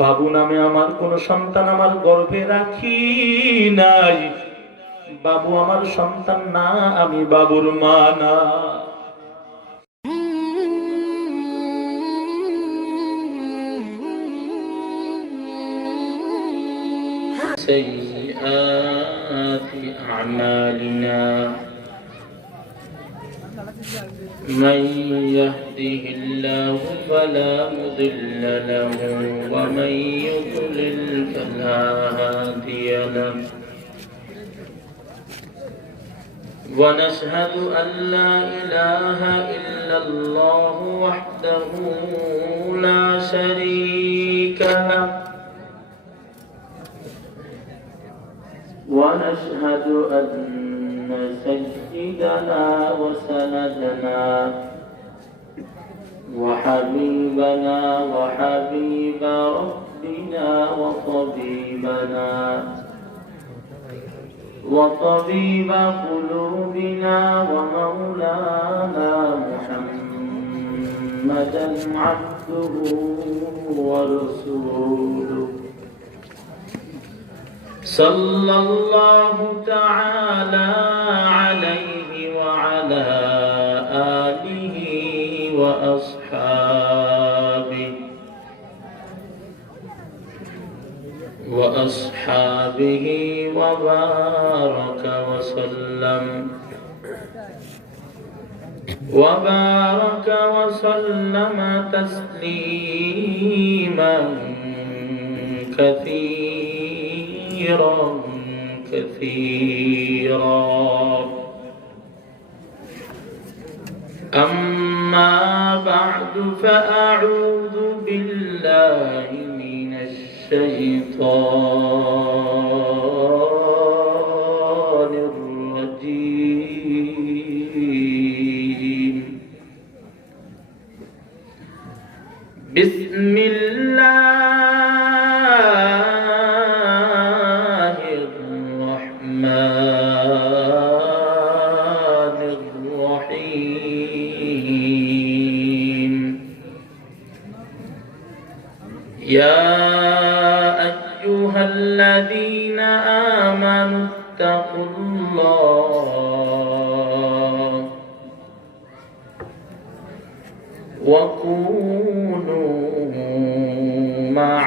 বাবু নামে আমার কোন সন্তান আমার গর্ভে রাখি নাই। বাবু আমার সন্তান না, আমি বাবুর মা না। سيئات أعمالنا من يهده الله فلا مضل له ومن يضلل فلا هادي له ونشهد أن لا إله إلا الله وحده لا شريك له ونشهد أن سيدنا وسندنا وحبيبنا وحبيب ربنا وطبيب قلوبنا ومولانا محمدا عبده ورسوله صلى الله تعالى عليه وعلى آله وأصحابه وبارك وسلم تسليما كثيرا. أما بعد فأعوذ بالله من الشيطان الرجيم. بسم الله الرحمن الرحيم. يا أيها الذين آمنوا اتقوا الله وكونوا مع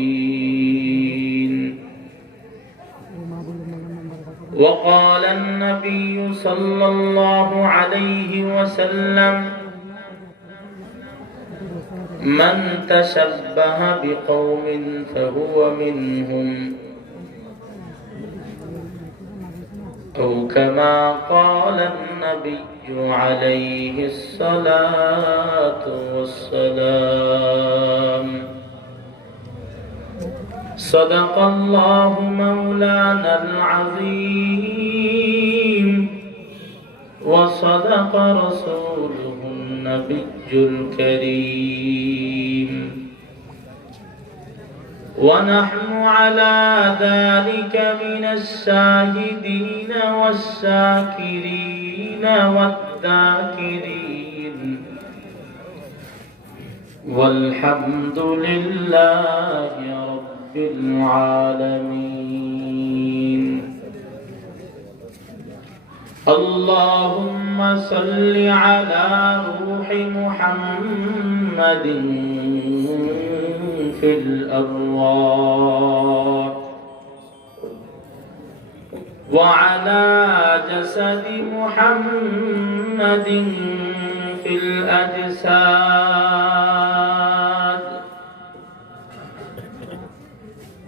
الصادقين. وقال النبي صلى الله عليه وسلم: من تشبه بقوم فهو منهم، أو كما قال النبي عليه الصلاة والسلام. صدق الله مولانا العظيم وصدق رسوله النبي الكريم، ونحن على ذلك من الشاهدين والشاكرين والذاكرين، والحمد لله رب العالمين. اللهم صل على روح محمد في الأرواح، وعلى جسد محمد في الأجساد،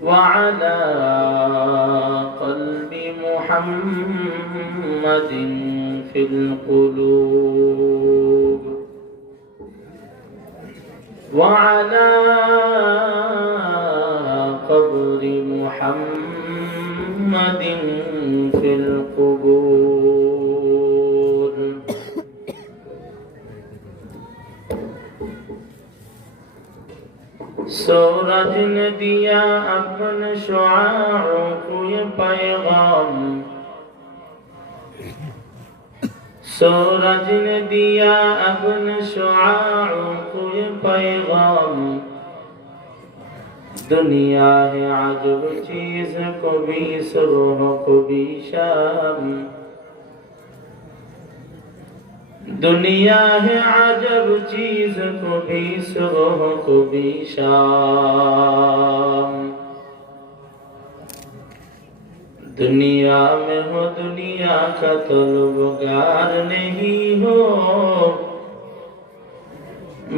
وعلى قلب محمد في القلوب، وعلى قبر محمد في القبور. सूरज ने दिया अपने शुआओं को ये पैगाम, सूरज ने दिया अपने शुआओं को ये दुनिया है अजब चीज, कभी सुरूह कभी शाम। दुनिया है अजब चीज, कभी सुरूह कभी शाम। दुनिया में हो दुनिया का तलबगार नहीं हो,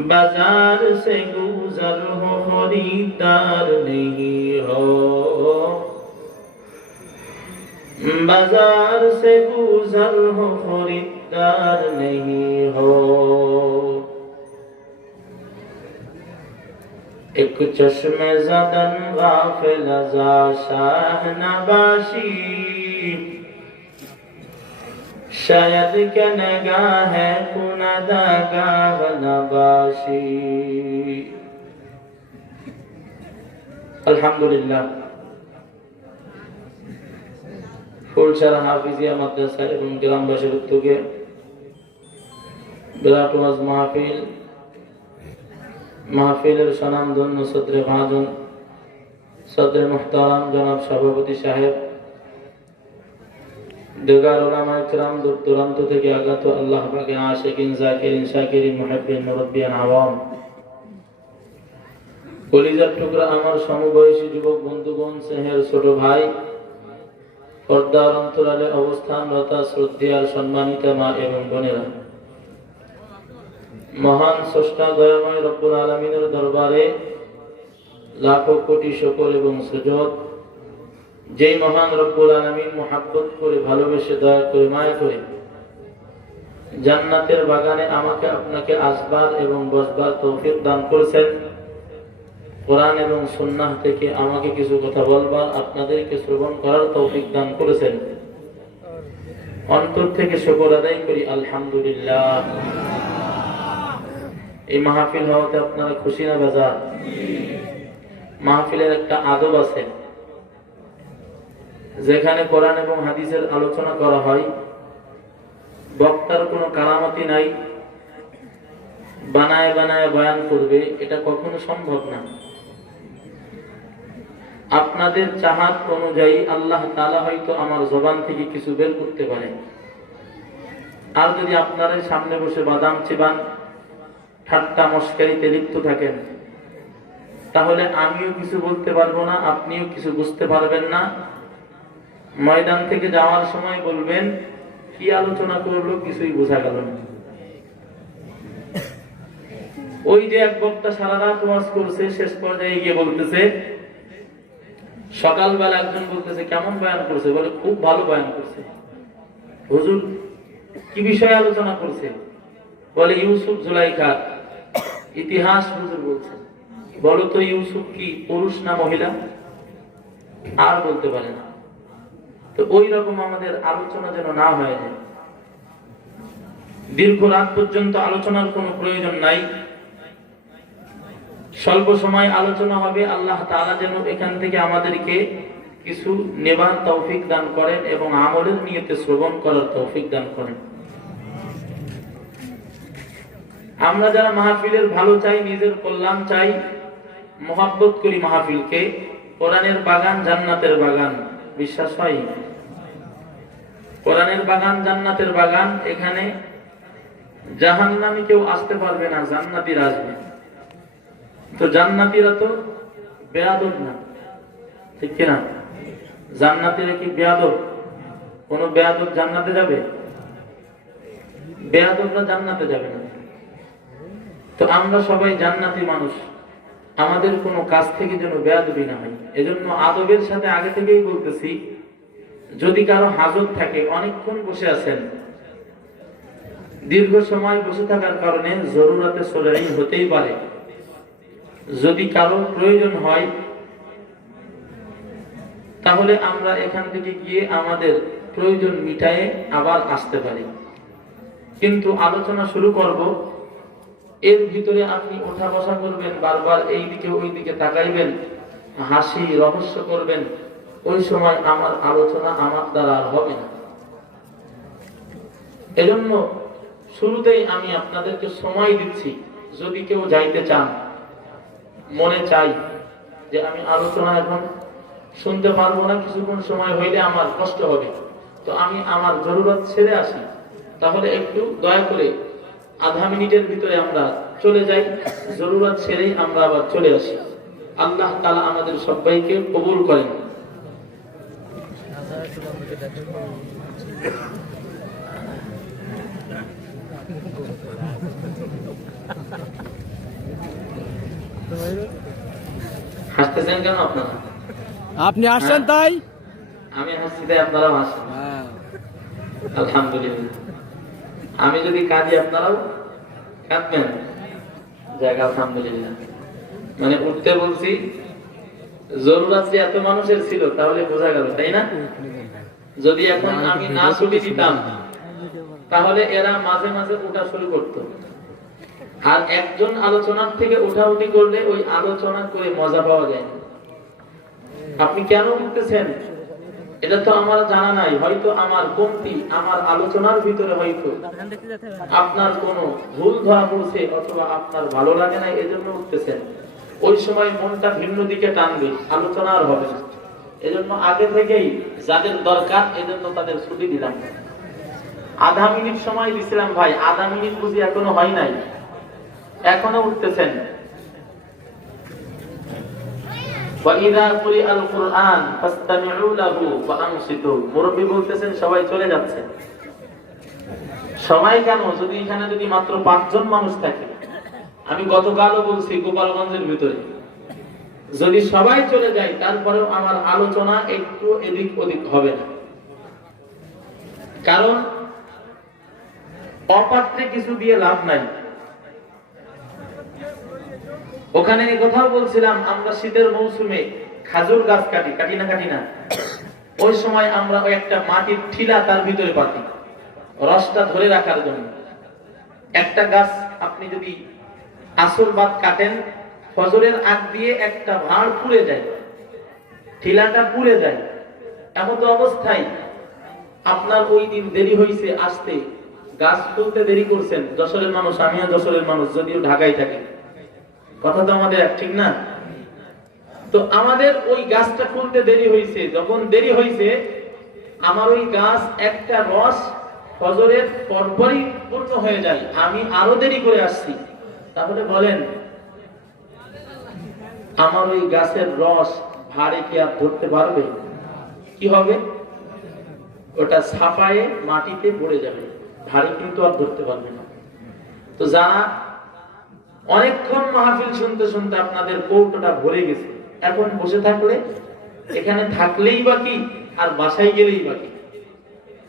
बाजार से गुजर हो खरीदार नहीं हो। बाजार से गुजर हो खरीदार नहीं हो। एक चश्मे ज़दन गाफिल ज़ा शाह नबाशी, शायद के नगाह कुनदा गाह नबाशी। अल्हम्दुलिल्लाह। ফুলছাড়া হাফিজিয়া মাদ্রাসা এবং গ্রামবাসীর উদ্যোগে বিরাট ওয়াজ মাহফিলের স্বনামধন্য সদরে মহাজন, সদরে মুহতারাম জনাব সভাপতি সাহেব, দেগার উলামা ইকরাম, দূর দূরান্ত থেকে আগত আল্লাহ পাকের আশিকিন, জাকিরিন, শাকিরিন, মুহিব্বিন, মুরাব্বিয়ান, আওয়াম, কলিজার টুকরা আমার সমবয়সী যুবক বন্ধুগণ, স্নেহের ছোট ভাই, পর্দার অন্তরালে অবস্থানরত শ্রদ্ধেয় সম্মানিত মা এবং বোনেরা, মহান স্রষ্টা দয়াময় রব্বুল আলামিনের দরবারে লাখো কোটি শুকর এবং সুজুদ। যেই মহান রব্বুল আলামিন মুহাব্বত করে, ভালোবেসে, দয়া করে, মায়া করে জান্নাতের বাগানে আমাকে আপনাকে আসবার এবং বসবার তৌফিক দান করেছেন। কোরআন এবং সুন্নাহ থেকে আমাকে কিছু কথা বলবার, আপনাদেরকে শ্রবণ করার তৌফিক দান করেছেন। অন্তর থেকে শুকর আদায় করি আলহামদুলিল্লাহ। এই মাহফিল হওয়াতে আপনারা খুশি না বেজার? মাহফিলের একটা আদব আছে, যেখানে কোরআন এবং হাদিসের আলোচনা করা হয়, বক্তার কোনো কারামতি নাই, বানায় বানায় বয়ান করবে, এটা কখনো সম্ভব না। আপনাদের চাহাত অনুযায়ী আল্লাহ তাআলা হয়তো আমার জবান থেকে কিছু বের করতে পারে। আর যদি আপনারা সামনে বসে বাদাম চিবান, ঠাট্টা মশকারিতে লিপ্ত থাকেন, তাহলে আমিও কিছু বলতে পারবো না, আপনিও কিছু বুঝতে পারবেন না। ময়দান থেকে যাওয়ার সময় বলবেন কি আলোচনা করলো, কিছুই বোঝা গেল না। ওই যে এক বক্তা সারা রাত ওয়াজ করছে, শেষ পর্যায়ে গিয়ে বলতেছে, সকালবেলা একজন বলতেছে কেমন বয়ান করছে, বলে খুব ভালো বয়ান করছে। হুজুর কি বিষয়ে আলোচনা করছে? বলে ইউসুফ জুলাইখা ইতিহাস হুজুর বলছেন। বলো তো ইউসুফ কি পুরুষ না মহিলা? আর বলতে পারে না। তো ওই রকম আমাদের আলোচনা যেন না হয়ে যায়। দীর্ঘ রাত পর্যন্ত আলোচনার কোনো প্রয়োজন নাই, স্বল্প সময় আলোচনা হবে। আল্লাহ তাআলা যেন এখান থেকে আমাদেরকে কিছু নেবার তৌফিক দান করেন এবং আমলের নিয়তে শ্রবণ করার তৌফিক দান করেন। আমরা যারা মাহফিলের ভালো চাই, নিজের কল্যাণ চাই, মহব্বত করি মাহফিলকে, কোরআনের বাগান জান্নাতের বাগান, বিশ্বাস হয়? কোরআনের বাগান জান্নাতের বাগান, এখানে জাহান্নামী কেউ আসতে পারবে না, জান্নাতীরা আসবে। তো জান্নাতীরা তো বেয়াদব না, ঠিক কিনা? জান্নাতীরা কি বেয়াদব? কোন বেয়াদব জান্নাতে যাবে? বেয়াদবরা জান্নাতে যাবে না। তো আমরা সবাই জান্নাতি মানুষ, আমাদের কোনো কাজ থেকে যেন বেয়াদবি না হয়। এজন্য আদবের সাথে আগে থেকেই বলতেছি, যদি কারো হাজত থাকে, অনেকক্ষণ বসে আছেন, দীর্ঘ সময় বসে থাকার কারণে জরুরাতে শরঈ হতেই পারে। যদি কারো প্রয়োজন হয়, তাহলে আমরা এখান থেকে গিয়ে আমাদের প্রয়োজন মিটায়ে আবার আসতে পারি। কিন্তু আলোচনা শুরু করব, এর ভিতরে আপনি ওঠা বসা করবেন, বারবার এই দিকে ওই দিকে তাকাইবেন, হাসি রহস্য করবেন, ওই সময় আমার আলোচনা আমার দ্বারা আর হবে না। এজন্য শুরুতেই আমি আপনাদেরকে সময় দিচ্ছি, যদি কেউ যাইতে চান, মনে চাই যে আমি আলোচনা এখন শুনতে পারবো না, কিছুক্ষণ সময় হইলে আমার কষ্ট হবে, তো আমি আমার জরুরত ছেড়ে আসি, তাহলে একটু দয়া করে আধা মিনিটের ভিতরে আমরা চলে যাই, জরুরত ছেড়েই আমরা আবার চলে আসি। আল্লাহ তাআলা আমাদের সবাইকে কবুল করেন। হাসতেছেন কেন আপনারা? আপনি আসছেন তাই আমি হাসছি তাই আপনারাও হাসেন। আলহামদুলিল্লাহ। আমি যদি কাঁদি আপনারাও কাঁদবেন। যাক আলহামদুলিল্লাহ। মানে উঠতে বলছি, জরুরত যে এত মানুষের ছিল তাহলে বোঝা গেল, তাই না? যদি এখন আমি না ছুটি দিতাম তাহলে এরা মাঝে মাঝে ওঠা শুরু করতো, আর একজন আলোচনার থেকে উঠাউঠি করলে ওই আলোচনা করে মজা পাওয়া যায় না। আপনি কেন উঠতেছেন এটা তো আমার জানা নাই, হয়তো আমার কমতি, আমার আলোচনার ভিতরে হয়তো আপনার কোনো ভুল ধরা পড়ছে অথবা আপনার ভালো লাগে না, এজন্য উঠতেছেন। ওই সময় মনটা ভিন্ন দিকে টানবে, আলোচনা আর হবে না। এজন্য আগে থেকেই যাদের দরকার এজন্য তাদের ছুটি দিলাম। আধা মিনিট সময় দিছিলাম ভাই, আধা মিনিট বুঝি এখনো হয় নাই, এখনো উঠতেছেন। وَإِذَا قُرِئَ الْقُرْآنُ فَاسْتَمِعُوا لَهُ وَأَنصِتُوا। মুরব্বি বলতেছেন সবাই চলে যাচ্ছে। সবাই কেন? যদি এখানে যদি মাত্র 5 জন মানুষ থাকে, আমি গতকালও বলছি গোপালগঞ্জের ভিতরে, যদি সবাই চলে যায় তারপরেও আমার আলোচনা একটু এদিক ওদিক হবে না। কারণ অপাত্রে কিছু দিয়ে লাভ নাই। ওখানে কোথাও বলছিলাম আমরা শীতের মৌসুমে খাজুর গাছ কাটি না, ওই সময় আমরা ওই একটা মাটির ঠিলা তার ভিতরে পাতি রসটা ধরে রাখার জন্য। একটা গাছ আপনি যদি আসল বাদ কাটেন, ফজরের আগ দিয়ে একটা ভাঁড় পুড়ে যায়, ঠিলাটা পুড়ে যায়। এমন তো অবস্থায় আপনার ওই দিন দেরি হয়েছে আসতে, গাছ তুলতে দেরি করছেন, যশোরের মানুষ, আমিও যশোরের মানুষ, যদিও ঢাকায় থাকি, কথা তো আমাদের ঠিক না? তো আমাদের ওই গাছটা খুলতে দেরি হয়েছে, যখন দেরি হয়েছে আমার ওই গাছ একটা রস ফজরের পরপরই পূর্ণ হয়ে যায়, আমি আরো দেরি করে আসছি, তাহলে বলেন আমার ওই গাছের রস ভাড়ে কি আর ধরতে পারবে? কি হবে? ওটা ছাপায়ে মাটিতে পড়ে যাবে, ভারী কিন্তু আর ধরতে পারবে না। তো যারা অনেকক্ষণ মাহফিল শুনতে শুনতে আপনাদের কৌটোটা ভরে গেছে, এখন বসে থাকলে, এখানে থাকলেই বাকি আর বাসায় গেলেই বাকি,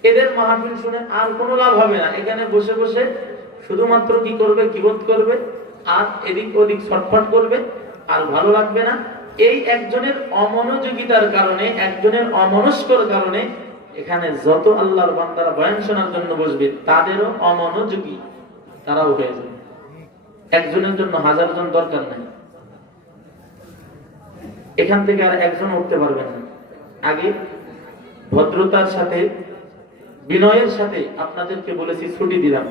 এদের মাহফিল শুনে আর কোনো লাভ হবে না। এখানে বসে বসে শুধুমাত্র কি করবে? কিবোধ করবে আর এদিক ওদিক ছটফট করবে, আর ভালো লাগবে না। এই একজনের অমনোযোগিতার কারণে, একজনের অমনস্কর কারণে এখানে যত আল্লাহর বান্দারা বয়ান শোনার জন্য বসবে তাদেরও অমনোযোগী তারাও হয়ে যাবে। একজনের জন্য 1000 জন দরকার নাই। এখান থেকে আর একজন উঠতে পারবেন না। আগে ভদ্রতার সাথে, বিনয়ের সাথে আপনাদেরকে বলেছি ছুটি দিলাম,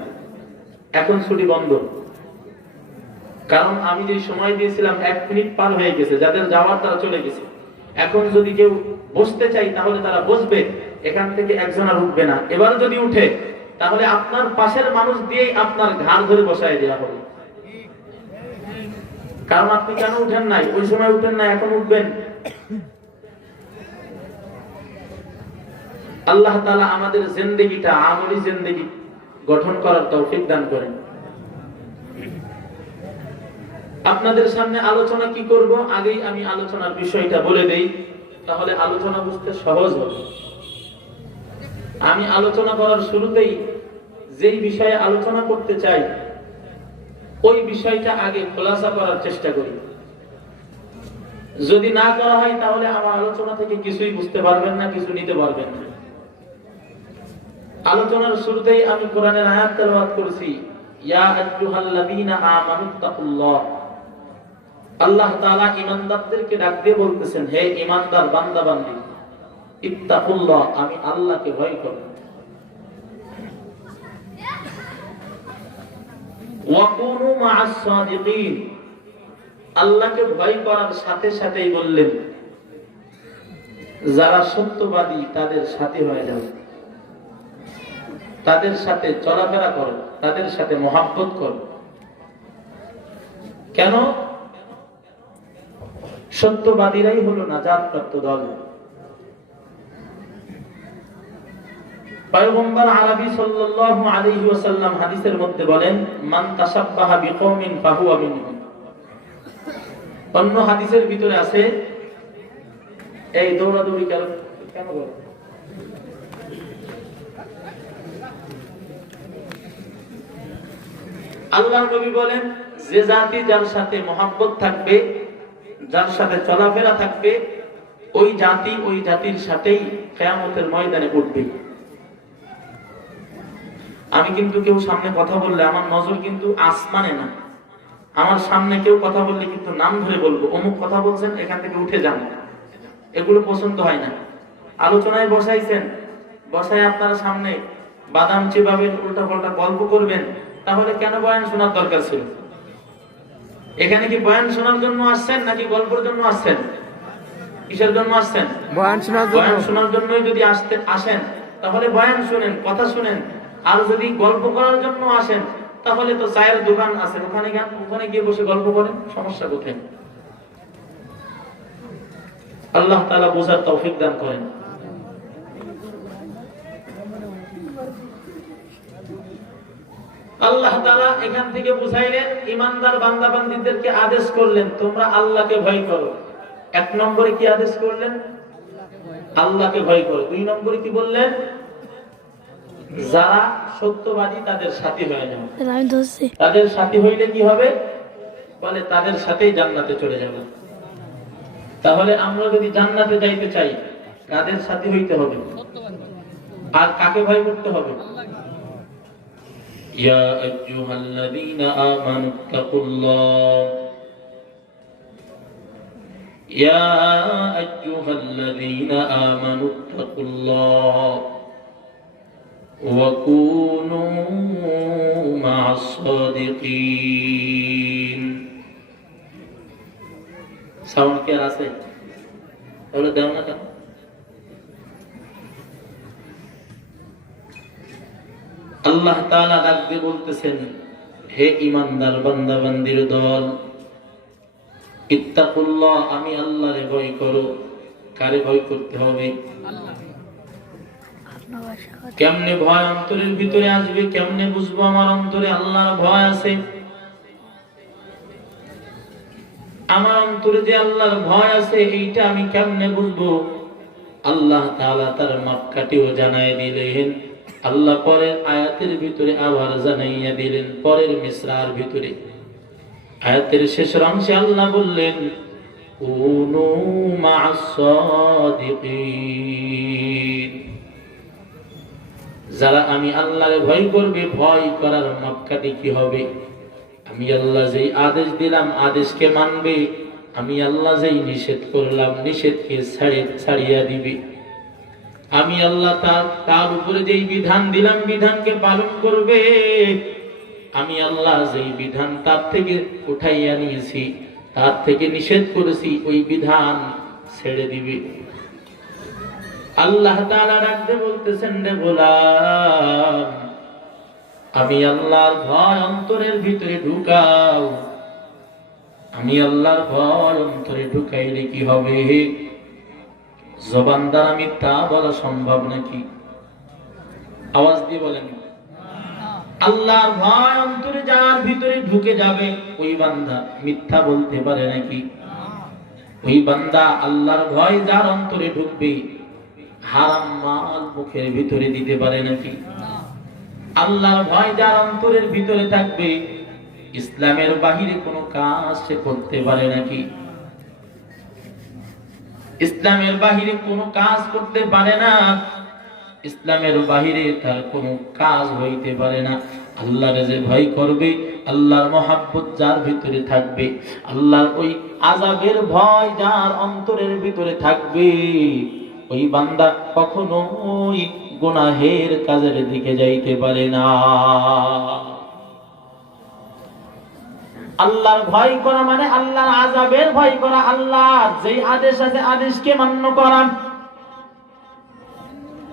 এখন ছুটি বন্ধ। কারণ আমি যে সময় দিয়েছিলাম 1 মিনিট পার হয়ে গেছে, যাদের যাওয়ার তারা চলে গেছে। এখন যদি কেউ বসতে চাই তাহলে তারা বসবে, এখান থেকে একজন আর উঠবে না। এবার যদি উঠে তাহলে আপনার পাশের মানুষ দিয়েই আপনার ঘাড় ধরে বসায় দেওয়া হবে। কারণ আপনি কেন উঠেন নাই? ওই সময় উঠেন না, এখন উঠবেন। আল্লাহ তাআলা আমাদের জিন্দেগিটা আমলি জিন্দেগি গঠন করার তৌফিক দান করেন। আপনাদের সামনে আলোচনা কি করব, আগেই আমি আলোচনার বিষয়টা বলে দেই, তাহলে আলোচনা বুঝতে সহজ হবে। আমি আলোচনা করার শুরুতেই যেই বিষয়ে আলোচনা করতে চাই ওই বিষয়টা আগে খোলাসা করার চেষ্টা করি। যদি না করা হয় তাহলে আমার আলোচনা থেকে কিছুই বুঝতে পারবেন না, কিছু নিতে পারবেন না। আলোচনার শুরুতেই আমি কোরআনের আয়াত তেলাওয়াত করেছি, ইয়া আইয়ুহাল্লাযীনা আমানুত্তাকুল্লাহ। আল্লাহ তাআলা ঈমানদারদেরকে ডাক দিয়ে বলতেছেন, হে ঈমানদার বান্দা বান্দী, ইত্তাকুল্লাহ, আমি আল্লাহকে ভয় করো। ওয়া কুনু মা'আস সাদিকিন, আল্লাহকে ভয় করার সাথে সাথেই বললেন, যারা সত্যবাদী তাদের সাথী হয়ে যাও, তাদের সাথে চলাফেরা করো, তাদের সাথে মহাব্বত করো। কেন? সত্যবাদীরাই হলো নাজাতপ্রাপ্ত দল। পয়গম্বর আরবি সাল্লাল্লাহু আলাইহি ওয়াসাল্লাম হাদিসের মধ্যে বলেন, মান তাশাব্বাহা বিকওমিন ফাহুয়া মিনহুম। অন্য হাদিসের ভিতরে আছে, এই দৌড়াদৌড়ি কেন বলে? আল্লাহর নবী বলেন, যে জাতি যার সাথে মহব্বত থাকবে, যার সাথে চলাফেরা থাকবে, ওই জাতি ওই জাতির সাথেই কিয়ামতের ময়দানে উঠবে। আমি কিন্তু কেউ সামনে কথা বললে আমার নজর কিন্তু আসমানে না, আমার সামনে কেউ কথা বললে কিন্তু নাম ধরে বলবো, অমুক কথা বলছেন, এখান থেকে উঠে যান। এগুলো পছন্দ হয় না। আলোচনায় বসাইছেন, বসায় আপনারা সামনে বাদাম চিবাবেন, উল্টা পাল্টা গল্প করবেন, তাহলে কেন বয়ান শোনার দরকার ছিল? এখানে কি বয়ান শোনার জন্য আসছেন নাকি গল্পের জন্য আসছেন? কিসের জন্য আসছেন? বয়ান শোনার জন্য। বয়ান শোনার জন্যই যদি আসেন তাহলে বয়ান শুনেন, কথা শুনেন। আর যদি গল্প করার জন্য আসেন তাহলে তো চায়ের দোকান আছে, ওখানে গিয়ে বসে গল্প করেন, সমস্যা কোথায়? আল্লাহ তাআলা বোঝার তৌফিক দান করেন। আল্লাহ তাআলা এখান থেকে বুঝাইলেন, ইমানদার বান্দা বান্দীদেরকে আদেশ করলেন, তোমরা আল্লাহকে ভয় করো। এক নম্বরে কি আদেশ করলেন? আল্লাহকে ভয় করো। দুই নম্বরে কি বললেন? যারা সত্যবাদী তাদের সাথী হয়ে যাও। তাদের সাথী হইলে কি হবে? বলে তাদের সাথেই জান্নাতে চলে যাবে। তাহলে আমরা যদি জান্নাতে যাইতে চাই কাদের সাথী হইতে হবে আর কাকে ভয় করতে হবে? ইয়া আইয়ুহাল্লাযীনা আমানু তাকুল্লাহ, ইয়া আইয়ুহাল্লাযীনা আমানু তাকুল্লাহ ওয়া কুনু মা'আস সাদিকিন। সাউন্ড কি আছে? তাহলে দাও না কেন? আল্লাহ তাআলা ডাক দিয়ে বলতেছেন, হে ঈমানদার বান্দা বান্দির দল, ইত্তাকুল্লাহ, আমি আল্লাহরে ভয় করো। কারে ভয় করতে হবে? কেমনে ভয় অন্তরের ভিতরে আসবে? কেমনে বুঝবো আমার অন্তরে আল্লাহর ভয় আছে? আমার অন্তরে যে আল্লাহর ভয় আছে এইটা আমি কেমনে বুঝবো? আল্লাহ তাআলা তার মাপকাঠিও জানায় দিলেন। আল্লাহ পরের আয়াতের ভিতরে আবার জানাইয়া দিলেন, পরের মিসরার ভিতরে আয়াতের শেষের অংশে আল্লাহ বললেন, কুনু মা'আস সাদিকিন। যারা আমি আল্লাহরে ভয় করবে, ভয় করার মাপকাঠি কি হবে? আমি আল্লাহ যেই আদেশ দিলাম আদেশকে মানবে, আমি আল্লাহ যেই নিষেধ করলাম নিষেধকে ছাড়িয়া দিবে। আমি আল্লাহ তার উপরে যেই বিধান দিলাম বিধানকে পালন করবে। আমি আল্লাহ যেই বিধান তার থেকে উঠাইয়া নিয়েছি, তার থেকে নিষেধ করেছি, ওই বিধান ছেড়ে দিবে। আল্লাহ তাআলা ডাকতে বলতেছেন, রে গোলাম, আমি আল্লাহর ভয় অন্তরের ভিতরে ঢুকাও। আমি আল্লাহর ভয় অন্তরে ঢুকাইলে কি হবে? জবান দ্বারা মিথ্যা বলা সম্ভব নাকি? আওয়াজ দিয়ে বলেন। আল্লাহর ভয় অন্তরে যার ভিতরে ঢুকে যাবে ওই বান্দা মিথ্যা বলতে পারে নাকি? ওই বান্দা আল্লাহর ভয় যার অন্তরে ঢুকবে হারাম মাল মুখের ভিতরে দিতে পারে নাকি? আল্লাহর ভয় যার অন্তরের ভিতরে থাকবে ইসলামের বাহিরে কোনো কাজ সে করতে পারে নাকি? ইসলামের বাহিরে কোনো কাজ করতে পারে না। ইসলামের বাহিরে তার কোনো কাজ হইতে পারে না। আল্লাহর যে ভয় করবে, আল্লাহর মহাব্বত যার ভিতরে থাকবে, আল্লাহর ওই আযাবের ভয় যার অন্তরের ভিতরে থাকবে, ওই বান্দা কখনোই গুনাহের কাজের দিকে যাইতে পারে না। আল্লাহর ভয় করা মানে আল্লাহর আযাবের ভয় করা, আল্লাহর যেই আদেশ আছে আদেশকে মান্য করা।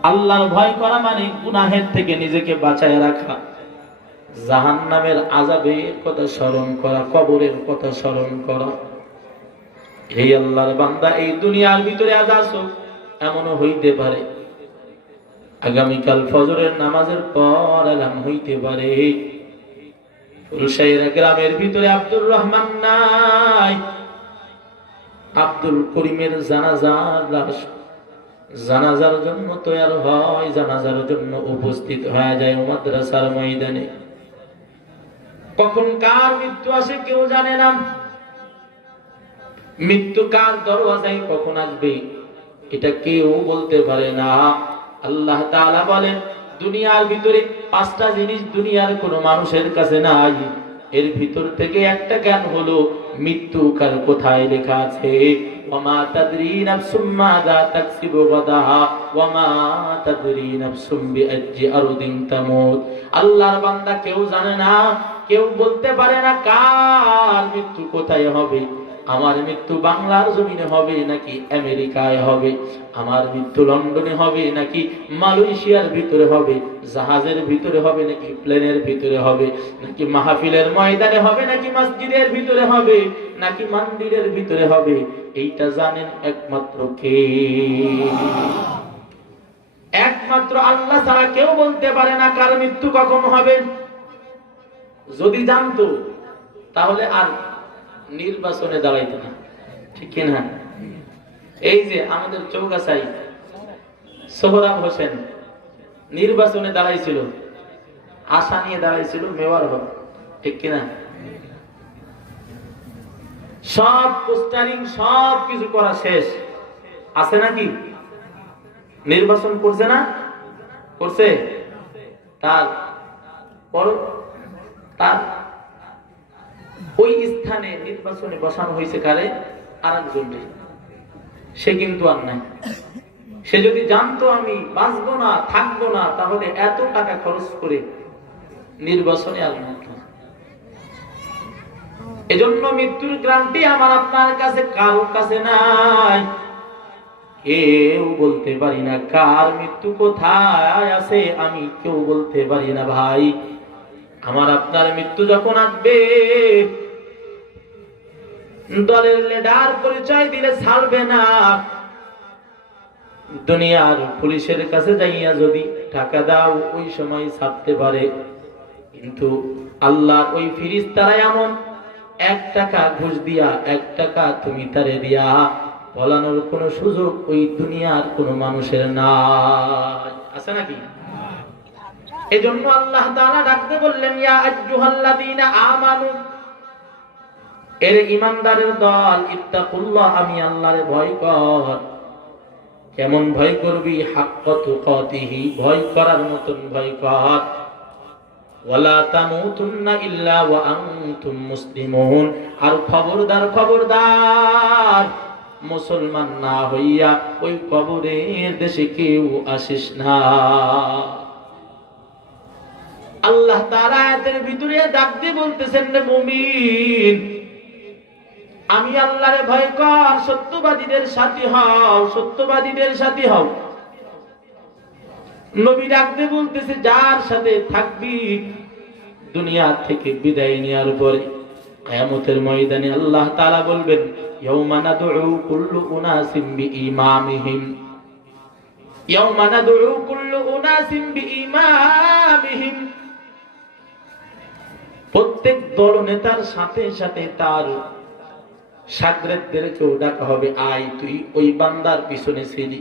আল্লাহর ভয় করা মানে গুনাহের থেকে নিজেকে বাঁচায় রাখা, জাহান্নামের আযাবের কথা স্মরণ করা, কবরের কথা স্মরণ করা। হে আল্লাহর বান্দা, এই দুনিয়ার ভিতরে আজ আসো, এমনও হইতে পারে আগামীকাল ফজরের নামাজের পর এলাম হইতে পারে ফুলশাইরা গ্রামের ভিতরে আব্দুর রহমান নাই, আব্দুল করিমের জানাজার জন্য তৈরি হয়, জানাজার জন্য উপস্থিত হয়ে যায় মাদ্রাসার ময়দানে। কখন কার মৃত্যু আসে কেউ জানে না, মৃত্যু কার দরওয়াজায় কখন আসবে এটা কেউ বলতে পারে না। আল্লাহ তাআলা বলেন, দুনিয়ার ভিতরে 5টা জিনিস দুনিয়ার কোনো মানুষের কাছে নাই, এর ভিতর থেকে একটা জ্ঞান হলো মৃত্যু কার কোথায় লেখা আছে। ওয়ামা তাদরি নাফসুম মাযা তাকসিবু গাদা ওয়ামা তাদরি নাফসুম বিআইয়ি আরদিন তামুত। আল্লাহর বান্দা কেউ জানে না, কেউ বলতে পারে না কার মৃত্যু কোথায় হবে। আমার মৃত্যু বাংলার জমিনে হবে নাকি আমেরিকায় হবে, আমার মৃত্যু লন্ডনে হবে নাকি মালয়েশিয়ার ভিতরে হবে, জাহাজের ভিতরে হবে নাকি প্লেনের ভিতরে হবে, নাকি মাহফিলের ময়দানে হবে নাকি মসজিদের ভিতরে হবে নাকি মন্দিরের ভিতরে হবে, এইটা জানেন একমাত্র কে? একমাত্র আল্লাহ ছাড়া কেউ বলতে পারে না কার মৃত্যু কখন হবে। যদি জানতো তাহলে আর নির্বাচনে দাঁড়াইতো না, ঠিক কিনা? এই যে আমাদের চৌগাছাই সোহরাব হোসেন নির্বাচনে দাঁড়াইছিল, আশা নিয়ে দাঁড়াইছিল মেয়র হবে, ঠিক কিনা? সব পোস্টারিং সব কিছু করা শেষ আছে নাকি? নির্বাচন করছে না? করছে। তার ওই স্থানে নির্বাচনে বসানো হয়েছে কারে? আরেকজনকে। সে কিন্তু আর নাই। সে যদি জানতো আমি বাঁচবো না থাকবো না, তাহলে এত টাকা খরচ করে নির্বাচনে আর না। এজন্য মৃত্যুর গ্যারান্টি আমার আপনার কাছে কারো কাছে নাই। কেউ বলতে পারি না কার মৃত্যু কোথায় আছে, আমি কেউ বলতে পারি না ভাই। আমার আপনার মৃত্যু যখন আসবে, দলের লিডার পরিচয় দিলে ছাড়বে না। দুনিয়ার পুলিশের কাছে যাইয়া যদি টাকা দাও ওই সময় ছাড়তে পারে, কিন্তু আল্লাহ ওই ফেরেশতারা এমন 1 টাকা ঘুষ দিয়া 1 টাকা তুমি তারে দিয়া বলানোর কোন সুযোগ ওই দুনিয়ার কোন মানুষের নাই, আছে নাকি? এজন্য আল্লাহ তাআলা ডাকতে বললেন, ইয়া আইয়ুহাল্লাযীনা আমানু, এর ঈমানদারের দল, ইত্তাকুল্লাহ, আমি আল্লাহরে ভয় কর। কেমন ভয় করবি? হাক্কা তুকাতিহি, ভয় করার মতন ভয় কর। ওয়ালা তামুতুন্না ইল্লা ওয়া আনতুম মুসলিমুন, আর খবরদার খবরদার মুসলমান না হইয়া ওই কবরের দেশে কেউ আসিস না। আল্লাহ তাআলা আয়াতের ভিতরে ডাক দিয়ে বলতেছেন, রে মুমিন, আমি আল্লাহরে ভয় কর, সত্যবাদীদের সাথী হও, সত্যবাদীদের সাথী হও। নবী ডাক দিয়ে বলতেছে, যার সাথে থাকবি দুনিয়া থেকে বিদায় নেওয়ার পরে কিয়ামতের ময়দানে আল্লাহ তাআলা বলবেন, ইয়াউমা নাদউ কুল্লু উনাসিম বিইমামিহিম, ইয়াউমা নাদউ কুল্লু উনাসিম বিইমামিহিম। প্রত্যেক দলনেতার সাথে সাথে তার শাগরেদদেরকেও ডাকা হবে, আয় তুই ওই বান্দার পিছনে ছিলি,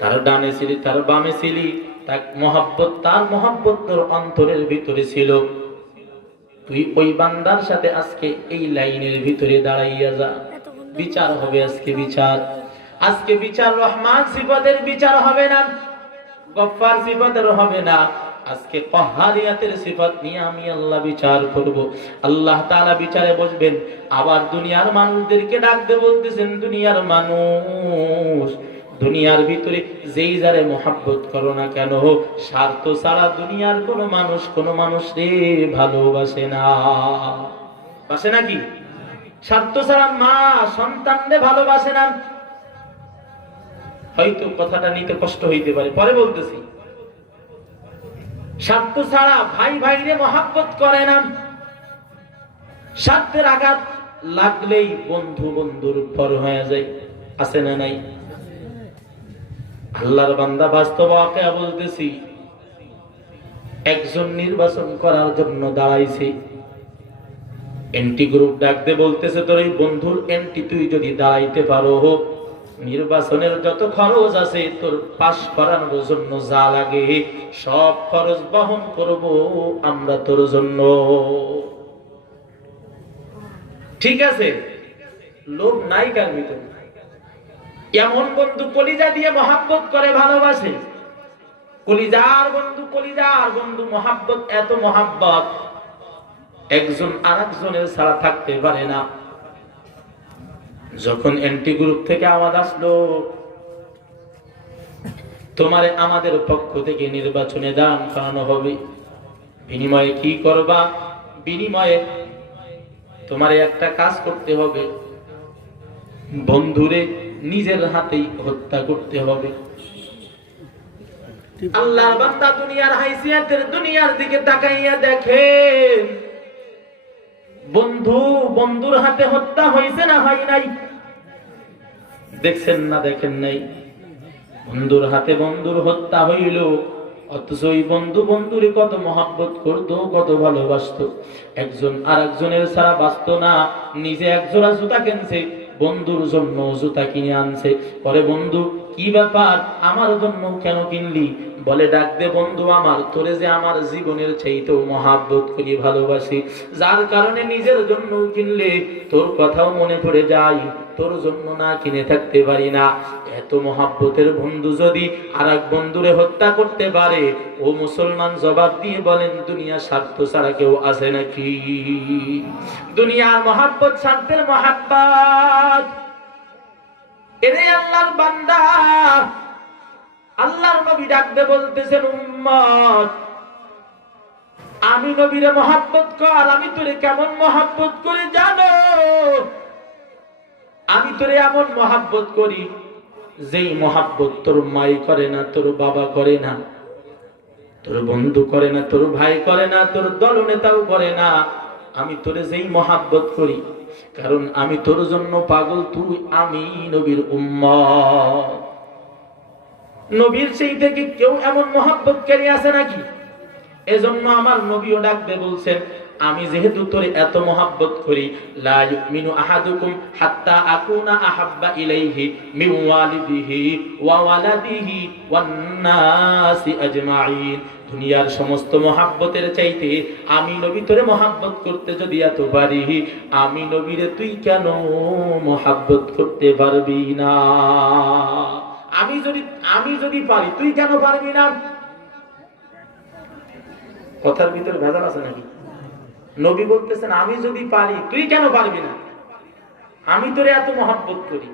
তার ডানে ছিলি, তার বামে ছিলি, তার মহব্বত তোর অন্তরের ভিতরে ছিল, তুই ওই বান্দার সাথে আজকে এই লাইনের ভিতরে দাঁড়াইয়া যা। বিচার হবে আজকে, বিচার। আজকে বিচার রহমান সিফাতের বিচার হবে না, গফফার সিফাতের হবে না, আজকে কহারিয়াতের সিফাত নিয়ে আমি আল্লাহ বিচার করব। আল্লাহ তাআলা বিচারে বসবেন। আবার দুনিয়ার মানুষদেরকে ডাকতে বলতেছেন, দুনিয়ার মানুষ, দুনিয়ার ভিতরে যেই যারে মহব্বত করো না কেন, স্বার্থ ছাড়া দুনিয়ার কোন মানুষ রে ভালোবাসে না। বাসে নাকি? স্বার্থ ছাড়া মা সন্তানকে ভালোবাসে না। হয়তো কথাটা নিতে কষ্ট হইতে পারে, পরে বলতেছি। স্বার্থ ছাড়া ভাই ভাইরে মহাব্বত করে না। স্বার্থের আঘাত লাগলেই বন্ধু বন্ধুর পর হয়ে যায়, আছে না নাই? আল্লাহর বান্দা বাস্তব ওয়াকিয়া বলতেছি, একজন নির্বাচন করার জন্য দাঁড়াইছে, এন্টি গ্রুপ ডাকতে বলতেছে, তোর এই বন্ধুর এন্টি তুই যদি দাঁড়াইতে পারো, নির্বাচনের যত খরচ আছে তোর পাস করানোর জন্য যা লাগে সব খরচ বহন করব আমরা তোর জন্য। ঠিক আছে, লোভ নাই কার ভিতরে? এমন বন্ধু কলিজা দিয়ে মহাব্বত করে, ভালোবাসে। কলিজার বন্ধু মহাব্বত, এত মহাব্বত একজন আরেকজনের ছাড়া থাকতে পারে না। যখন এন্টি গ্রুপ থেকে আওয়াজ আসলো, তোমারে আমাদের পক্ষ থেকে নির্বাচনে দান করানো হবে, বিনিময়ে কি করবা? বিনিময়ে তোমারে একটা কাজ করতে হবে, বন্ধুরে নিজের হাতেই হত্যা করতে হবে। আল্লাহর বান্দা দুনিয়ার হাইসিয়াতের দুনিয়ার দিকে তাকাইয়া দেখেন, বন্ধু বন্ধুর হাতে হত্যা হয়েছে না হয় নাই? দেখছেন না দেখেন নাই? বন্ধুর হাতে বন্ধুর হত্যা হইল, অথচ ওই বন্ধু বন্ধুরে কত মহাব্বত করতো, কত ভালোবাসতো। একজন আর একজনের ছাড়া বাঁচত না। নিজে একজোড়া জুতা কিনছে, বন্ধুর জন্য জুতা কিনে আনছে। পরে বন্ধু, কি ব্যাপার, আমার জন্য কেন কিনলি? বলে, ডাক দে বন্ধু আমার, তোরে যে আমার জীবনের চাইতেও মহাব্বত করি, ভালোবাসি, যার কারণে নিজের জন্য কিনলে তোর কথাও মনে পড়ে যায়, তোর জন্য না কিনে থাকতে পারি না। এত মহাব্বতের বন্ধু যদি আর এক বন্ধুরে হত্যা করতে পারে, ও মুসলমান জবাব দিয়ে বলেন, দুনিয়া স্বার্থ ছাড়া কেউ আছে নাকি? দুনিয়ার মহাব্বত স্বার্থের মহাব্বত। এরে আল্লাহর বান্দা, আল্লাহর নবী ডাকতে বলতেছেন, উম্মত আমি নবীরে মহাব্বত কর। আমি তোরে কেমন মহাব্বত করি জানো? আমি তোরে এমন মহাব্বত করি যেই মহাব্বত তোর মাই করে না, তোর বাবা করে না, তোর বন্ধু করে না, তোর ভাই করে না, তোর দলনেতাও করে না। আমি তোরে যেই মহাব্বত করি, কারণ আমি তোর জন্য পাগল, তুই আমি নবীর উম্মত। নবীর সেই থেকে কেউ এমন মহাব্বতকারী আছে নাকি? এজন্য আমার নবীও ডাকতে বলছেন, আমি যেহেতু তোরে এত মহাব্বত করি, লা ইউমিনু আহাদুকুম হাত্তা আকুনা আহাব্বা ইলাইহি মিন ওয়ালিদিহি ওয়া ওয়ালাদিহি ওয়ান নাসি আজমাইন। দুনিয়ার সমস্ত মহাব্বতের চাইতে আমি নবী তোরে মহাব্বত করতে যদি এত পারি, আমি নবীরে তুই কেন মহাব্বত করতে পারবি না? আমি যদি পারি, তুই কেন পারবি না? কথার ভিতরে ভেজাল আছে নাকি? নবী বলতেছেন, আমি যদি পারি, তুই কেন পারবি না? আমি তোরে এত মহাব্বত করি,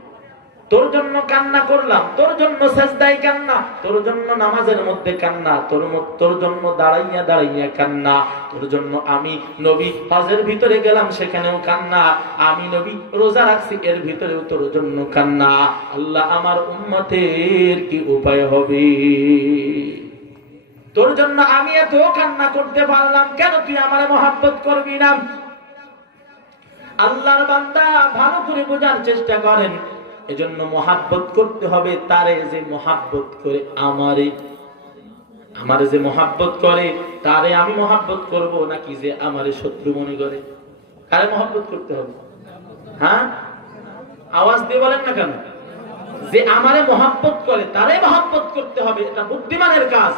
তোর জন্য কান্না করলাম, তোর জন্য সাজদায় কান্না, তোর জন্য নামাজের মধ্যে কান্না, তোর জন্য দাঁড়াইয়া দাঁড়াইয়া কান্না, তোর জন্য আমি নবী হজের ভিতরে গেলাম, সেখানেও কান্না, আমি নবী রোজা রাখছি, এর ভিতরেও তোর জন্য কান্না। আল্লাহ, আমার উম্মতের কি উপায় হবে? তোর জন্য আমি এত কান্না করতে পারলাম, কেন তুই আমারে মহাব্বত করবি না? আল্লাহর বান্দা ভালো করে বোঝার চেষ্টা করেন। এজন্য মহাব্বত করতে হবে তারে যে মহাব্বত করে আমারে যে মহাব্বত করে তারে আমি মহাব্বত করব, নাকি যে আমারে শত্রু মনে করে? কারে মহাব্বত করতে হবে? হ্যাঁ, আওয়াজ দিয়ে বলেন না কেন? যে আমারে মহাব্বত করে তারে মহাব্বত করতে হবে, এটা বুদ্ধিমানের কাজ।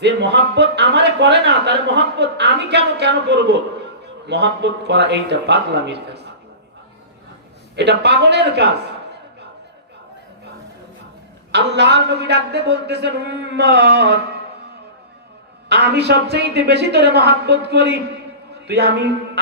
যে মহাব্বত আমারে করে না, তার মহাব্বত আমি কেন করব? মহাব্বত করা এইটা পাগলামির কাজ, এটা পাগলের কাজ। আল্লাহর নবী ডাকতে বলতেছেন, উম্মত আমি সবচেয়ে বেশি তোরে মহাব্বত করি, তুই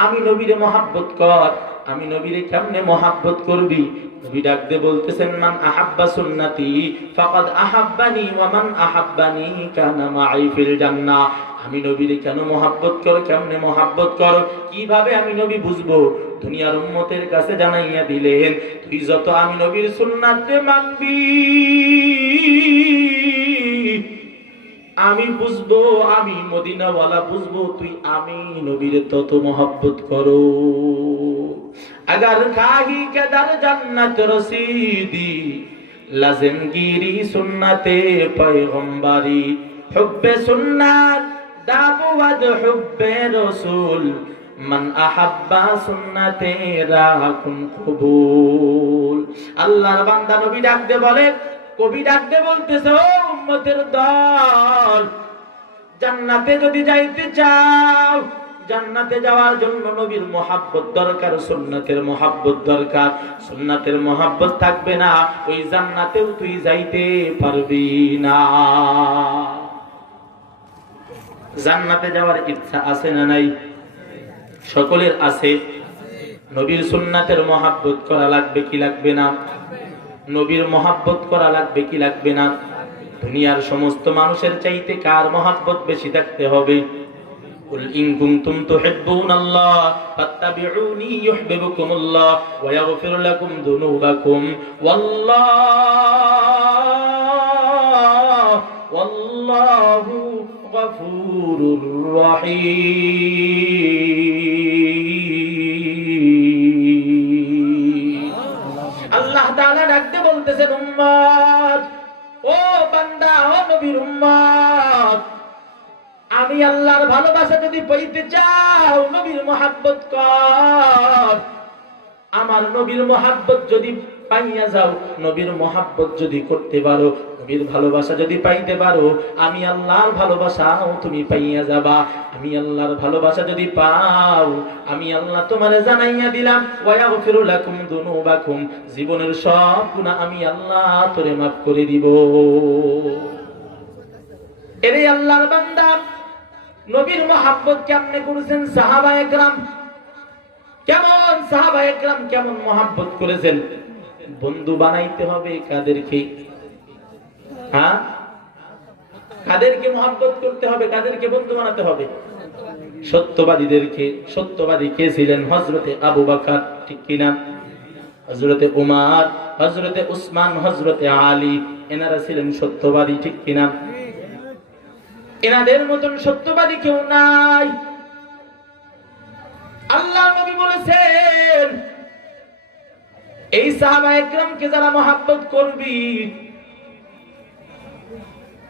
আমি নবীরে মহাব্বত কর। আমি নবীরে কেমনে মহাব্বত করবি? নবী ডাকতে বলতেছেন, মান আহাব্বা সুন্নতি ফাকাদ আহাব্বানি ওয়া মান আহাব্বানি কানা মাই ফিল জান্নাহ। আমি নবীরে কেন মহাব্বত করো, কেমনে মহাব্বত করো, কিভাবে আমি নবী বুঝবো? দুনিয়ার উম্মতের কাছে জানাইয়া দিলেন, তুই যত আমি নবীর সুন্নাতে মানবি, আমি বুঝবো, আমি মদিনাওয়ালা বুঝবো, তুই আমি নবীরে তত মহাব্বত করো। अगर खाही के दर जन्नत रसीदी लजमगीरी सुन्नते पैगंबरी हुब्बे सुन्नत दावत हुब्बे रसूल मन अहब्बा सुन्नते राकुन कबूल। আল্লাহর বান্দা নবী ডাক দে বলে, কবি ডাক দে বলতেছে, ও উম্মতের দল, জান্নাতে যদি যাইতে চাও, জান্নাতে যাওয়ার জন্য নবীর মহাব্বত দরকার, সুন্নাতের মহাব্বত দরকার। সুন্নাতের মহাব্বত থাকবে না, ওই জান্নাতেও তুই যাইতে পারবি না। জান্নাতে যাওয়ার ইচ্ছা আছে না নাই? সকলের আছে। নবীর সুন্নাতের মহাব্বত করা লাগবে কি লাগবে না? নবীর মহাব্বত করা লাগবে কি লাগবে না? দুনিয়ার সমস্ত মানুষের চাইতে কার মহাব্বত বেশি থাকতে হবে? قل إن كنتم تحبون الله فاتبعوني يحببكم الله ويغفر لكم ذنوبكم والله غفور رحيم। আল্লাহ তাআলা ডাকতে বলতেছেন, উম্মত, ও বান্দা, ও নবীর উম্মত, আমি আল্লাহর ভালোবাসা যদি পাইতে চাও, নবীর মহাব্বত কর। আমার নবীর মহাব্বত যদি পাইয়া যাও, নবীর মহাব্বত যদি করতে পারো, নবীর ভালোবাসা যদি পাইতে পারো, আমি আল্লাহর ভালোবাসাও তুমি পাইয়া যাবা। আমি আল্লাহর ভালোবাসা যদি পাও, আমি আল্লাহ তোমারে জানাইয়া দিলাম, ওয়ায়াগফিরু লাকুম যুনুবাকুম, জীবনের সব গুনাহ আমি আল্লাহ তোরে মাফ করে দিব। এরে আল্লাহর বান্দা, নবীর মহাব্বত কেমনে করেছেন সাহাবায়ে কেরাম? কেমন সাহাবায়ে কেরাম কেমন মহাব্বত করেছেন? বন্ধু বানাইতে হবে কাদেরকে? হ্যাঁ, কাদেরকে মহাব্বত করতে হবে, কাদেরকে বন্ধু বানাতে হবে? সত্যবাদীদেরকে। সত্যবাদী কে ছিলেন? হযরতে আবু বকর, ঠিক কিনা? হযরতে উমর, হযরতে উসমান, হযরতে আলী, এনারা ছিলেন সত্যবাদী, ঠিক কিনা? এনাদের মতন সত্যবাদী কেউ নাই। আল্লাহ নবী বলেছেন, এই সাহাবায়ে কেরামকে যারা মহাব্বত করবি,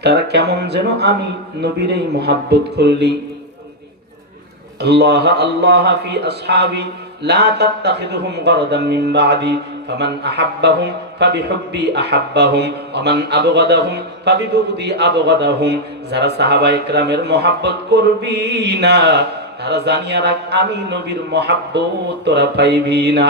তারা কেমন যেন আমি নবীরই মহাব্বত করলি। আল্লাহ আল্লাহ ফি আসহাবি লা তাত্তাখিযুহুম গারদাম মিন বাদি ফামান আহাব্বাহুম ফাবিহুব্বি আহাব্বাহুম ওয়া মান আবগাদাহুম ফাবিবুগদি আবগাদাহুম। যারা সাহাবায়ে কেরামের মহাব্বত করবি না, তারা জানিয়া রাখ, আমি নবীর মহাব্বত তোরা পাইবি না।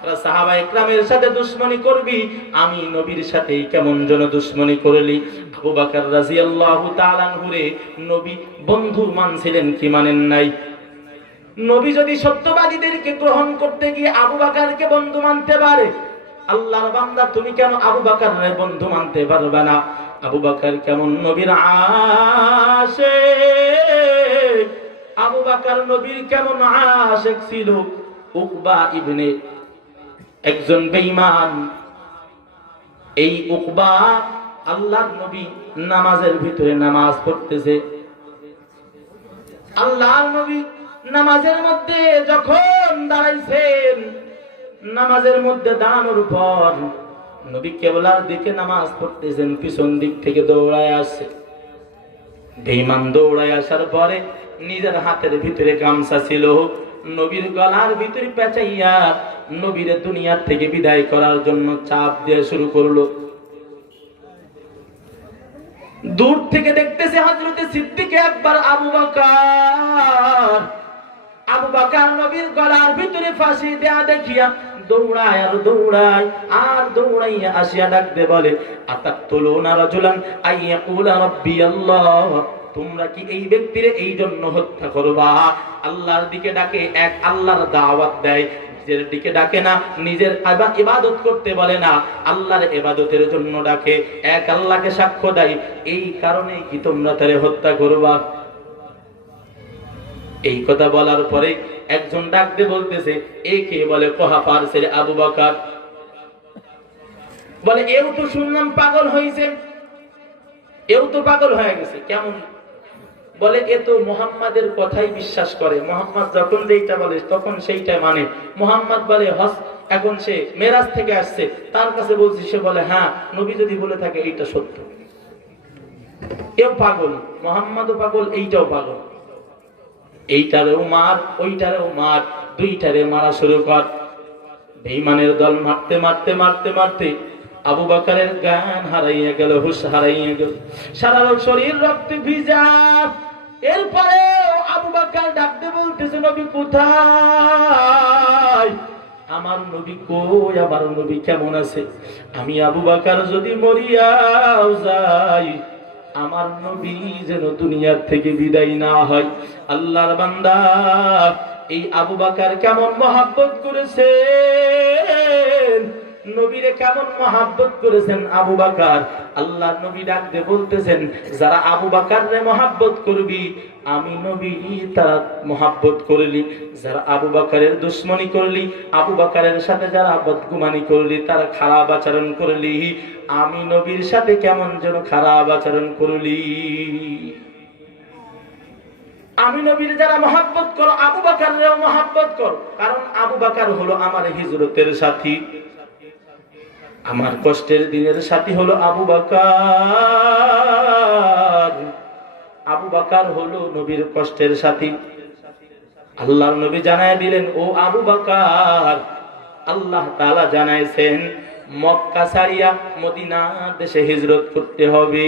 যারা সাহাবায়ে কেরামের সাথে দুশমনি করবি, আমি নবীর সাথেই কেমন যেন দুশমনি করলি। আবু বকর রাদিয়াল্লাহু তাআলা আনহুরে নবী বন্ধু মানছিলেন কি মানেন নাই? নবী যদি সত্যবাদীদেরকে গ্রহণ করতে গিয়ে আবু বকরকে বন্ধু মানতে পারে, আল্লাহর বান্দা তুমি কেন আবু বকরের বন্ধু মানতে পারবে না? আবু বকর কেমন নবীর আশিক, আবু বকর নবীর কেমন আশিক ছিল। উকবা ইবনে, একজন বেঈমান। এই উকবা, আল্লাহর নবী নামাজের ভিতরে নামাজ পড়তেছে। আল্লাহর নবী নামাজের মধ্যে যখন দাঁড়াইছেন, নামাজের মধ্যে দাঁড়ানোর পর নবী কিবলার দিকে নামাজ পড়তেছেন, পিছন দিক থেকে দৌড়ায় আসছে। বেঈমান দৌড়ায় আসার পরে নিজের হাতের ভিতরে গামছা ছিল, নবীর গলার ভিতরে পেঁচাইয়া নবীর দুনিয়ার থেকে বিদায় করার জন্য চাপ দেওয়া শুরু করলো। দূর থেকে দেখতেছে হযরতে সিদ্দিক আকবর আবু বকর। আবু বকর নবীর গলার ভিতরে ফাঁসি দেয়া দেখিয়া দৌড়ায় আর দৌড়ায় আর দৌড়াইয়া আসিয়া ডাকতে বলে, আতাকতুলুনা রাজুলান আইয়াকুলা রাব্বি আল্লাহ। তোমরা কি এই ব্যক্তিরে এই জন্য হত্যা করবা? আল্লাহর দিকে ডাকে, এক আল্লাহর দাওয়াত দেয়, নিজের দিকে ডাকে না, নিজের ইবাদত করতে বলে না, আল্লাহর ইবাদতের জন্য ডাকে, এক আল্লাহকে সাক্ষ্য দেয়। এই কারণে কি তোমরা তারে হত্যা করবা? এই কথা বলার পরে একজন ডাক দিয়ে বলতেছে, এ কে? বলে কুহাফার ছেলে আবু বকর। বলে এও তো শুনলাম পাগল হয়েছে, এও তো পাগল হয়ে গেছে। কেমন? বলে এ তো মুহাম্মাদের কথাই বিশ্বাস করে, মুহাম্মদ যখন যেইটা বলে তখন সেইটা মানে। মুহাম্মদ বলে হজ, এখন সে মেরাজ থেকে আসছে, তার কাছে বলছি, সে বলে হ্যাঁ, নবী যদি বলে থাকে এইটা সত্য। এও পাগল, মুহাম্মদও পাগল, এইটাও পাগল। এইটারেও মার, ওইটারেও মার, দুইটারে মারা শুরু কর। বেঈমানের দল মারতে মারতে মারতে মারতে আবু বকরের জ্ঞান হারাইয়া গেল, হুঁশ হারাইয়া গেল, সারা শরীর রক্তে ভিজা। এরপরে আবু বকর ডাকতে বলতেছে, নবী কোথায়? আমার নবী কই? আমার নবী কেমন আছে? আমি আবু বকর যদি মরিয়াও যাই, আমার নবী যেন দুনিয়ার থেকে বিদায় না হয়। আল্লাহর বান্দা, এই আবু বকর কেমন মহব্বত করেছেন, নবীরে কেমন মহব্বত করেছেন আবু বকর। আল্লাহর নবী ডাকতে বলতেছেন, যারা আবু বকররে মহব্বত করবি, আমি নবী তারা মহব্বত করলি। যারা আবু বকরের দুশমনি করলি, আবু বকরের সাথে যারা বদগুমানি করলি, তারা খারাপ আচরণ করলি, আমি নবীর সাথে কেমন যেন খারাপ আচরণ করলি। আমি নবীর যারা মহব্বত করো, আবু বকরেরও মহব্বত করো, কারণ আবু বকর হলো আমার হিজরতের সাথী, আমার কষ্টের দিনের সাথী হলো আবু বকর। আবু বকর হলো নবীর কষ্টের সাথী। আল্লাহর নবী জানায় দিলেন, ও আবু বকর, আল্লাহ তাআলা জানাইছেন মক্কা ছাড়িয়া মদিনা দেশে হিজরত করতে হবে।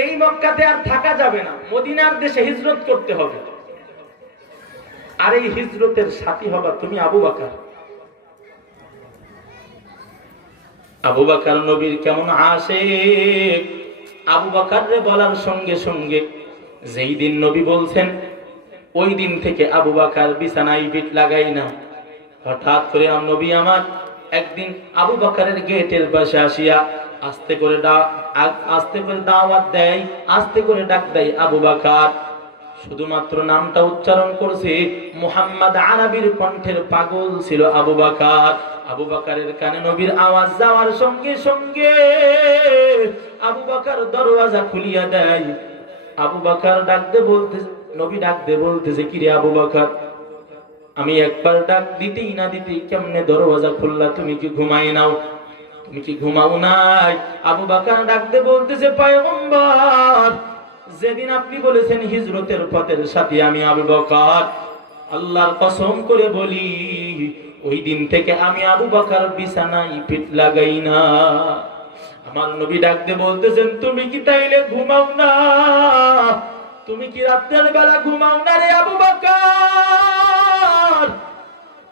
এই মক্কাতে আর থাকা যাবে না, মদিনার দেশে হিজরত করতে হবে। আর এই হিজরতের সাথী হবা তুমি আবু বকর। আবু বকর নবীর কেমন আশিক। আবু বকররে বলার সঙ্গে সঙ্গে যেই দিন নবী বলছেন, ওই দিন থেকে আবু বকর বিছানায় পিঠ লাগাই না। হঠাৎ করে নবী আমার একদিন আবু বকরের গেটের পাশে আসিয়া আস্তে করে দাওয়াত দেয়, আস্তে করে ডাক দেয়, আবু বকর। শুধুমাত্র নামটা উচ্চারণ করছে, মুহাম্মদ আরবির কণ্ঠের পাগল ছিল আবু বকর। আবু বকরের কানে নবীর আওয়াজ যাওয়ার সঙ্গে সঙ্গে আবু বকর দরওয়াজা খুলিয়া দেয়। আবু বকর ডাকতে বলতেছে, নবী ডাকতে বলতেছে, কিরে আবু বকর, আমি একবার ডাক দিতেই না দিতেই কেমনে দরওয়াজা খুললা? তুমি কি ঘুমাই নাও? তুমি কি ঘুমাও নাই? আবু বকর ডাকতে বলতেছে, পয়গম্বর, যেদিন আপনি বলেছেন হিজরতের পথের সাথী আমি আবু বকর, আল্লাহর কসম করে বলি, ওই দিন থেকে আমি আবু বকর বিছানায় পিঠ লাগাই না। আমার নবী ডাকতে বলতেছেন, তুমি কি তাইলে ঘুমাও না? তুমি কি রাতের বেলা ঘুমাও না রে আবু বকর?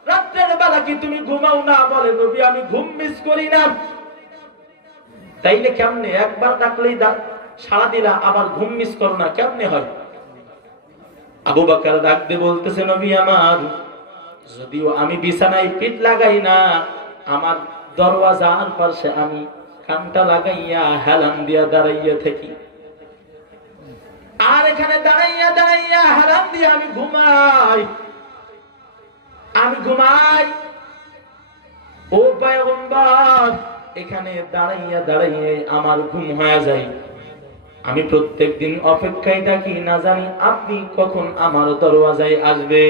রাতের বেলা কি তুমি ঘুমাও না? বলে নবী, আমি ঘুম মিস করি না। তাইলে কেমনে? একবার ডাকলেই সাড়া দিলা, আবার ঘুম মিস করো না, কেমনে হয়? আবু বকর ডাকতে বলতেছে, নবী আমার, যদিও আমি বিছানায় পিঠ লাগাই না, আমার দরওয়াজার পাশে আমি কানটা লাগাইয়া হেলান দিয়া দাঁড়াইয়া থাকি, আর এখানে দাঁড়াইয়া দাঁড়াইয়া হেলান দিয়া আমি ঘুমাই। ও পয়গম্বর, এখানে দাঁড়াইয়া দাঁড়াইয়া আমার ঘুম হয়ে যায়। আমি প্রত্যেকদিন অপেক্ষায় থাকি, না জানি আপনি কখন আমার দরওয়াজায় আসবে।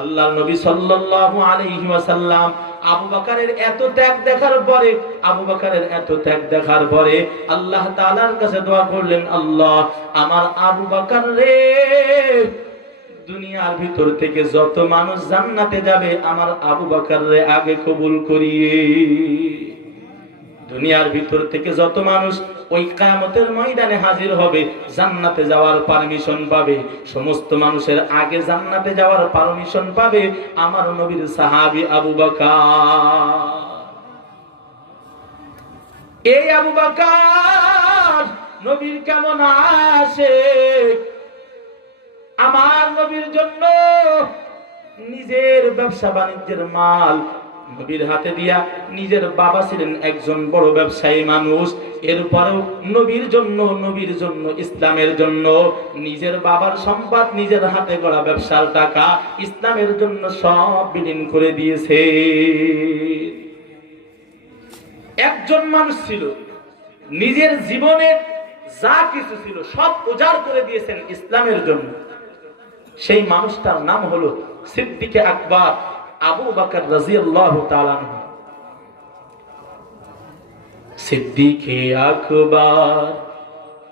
আল্লাহর নবী সাল্লাল্লাহু আলাইহি ওয়াসাল্লাম আবু বকরের এত ত্যাগ দেখার পরে আল্লাহ তাআলার কাছে দোয়া করলেন, আল্লাহ, আমার আবু বকর রে, দুনিয়ার ভিতর থেকে যত মানুষ জান্নাতে যাবে, আমার আবু বকর রে আগে কবুল করিয়ে। দুনিয়ার ভিতর থেকে যত মানুষ ওই কিয়ামতের ময়দানে হাজির হবে, জান্নাতে যাওয়ার পারমিশন পাবে, সমস্ত মানুষের আগে জান্নাতে যাওয়ার পারমিশন পাবে আমার নবীর সাহাবী আবু বকর। এই আবু বকর নবীর কেমন আশিক। আমার নবীর জন্য নিজের ব্যবসা বাণিজ্যের মাল নবীর হাতে দিয়া। নিজের বাবা ছিলেন একজন বড় ব্যবসায়ী মানুষ, এরপরেও নবীর জন্য ইসলামের জন্য নিজের বাবার সম্পদ, নিজের হাতে গড়া ব্যবসার টাকা ইসলামের জন্য সব বিলীন করে দিয়েছে। একজন মানুষ ছিল নিজের জীবনের যা কিছু ছিল সব উজাড় করে দিয়েছেন ইসলামের জন্য। সেই মানুষটার নাম হলো সিদ্দিকে আকবর আবু বকর রাদিয়াল্লাহু তাআলা আনহু। সিদ্দিকে আকবর,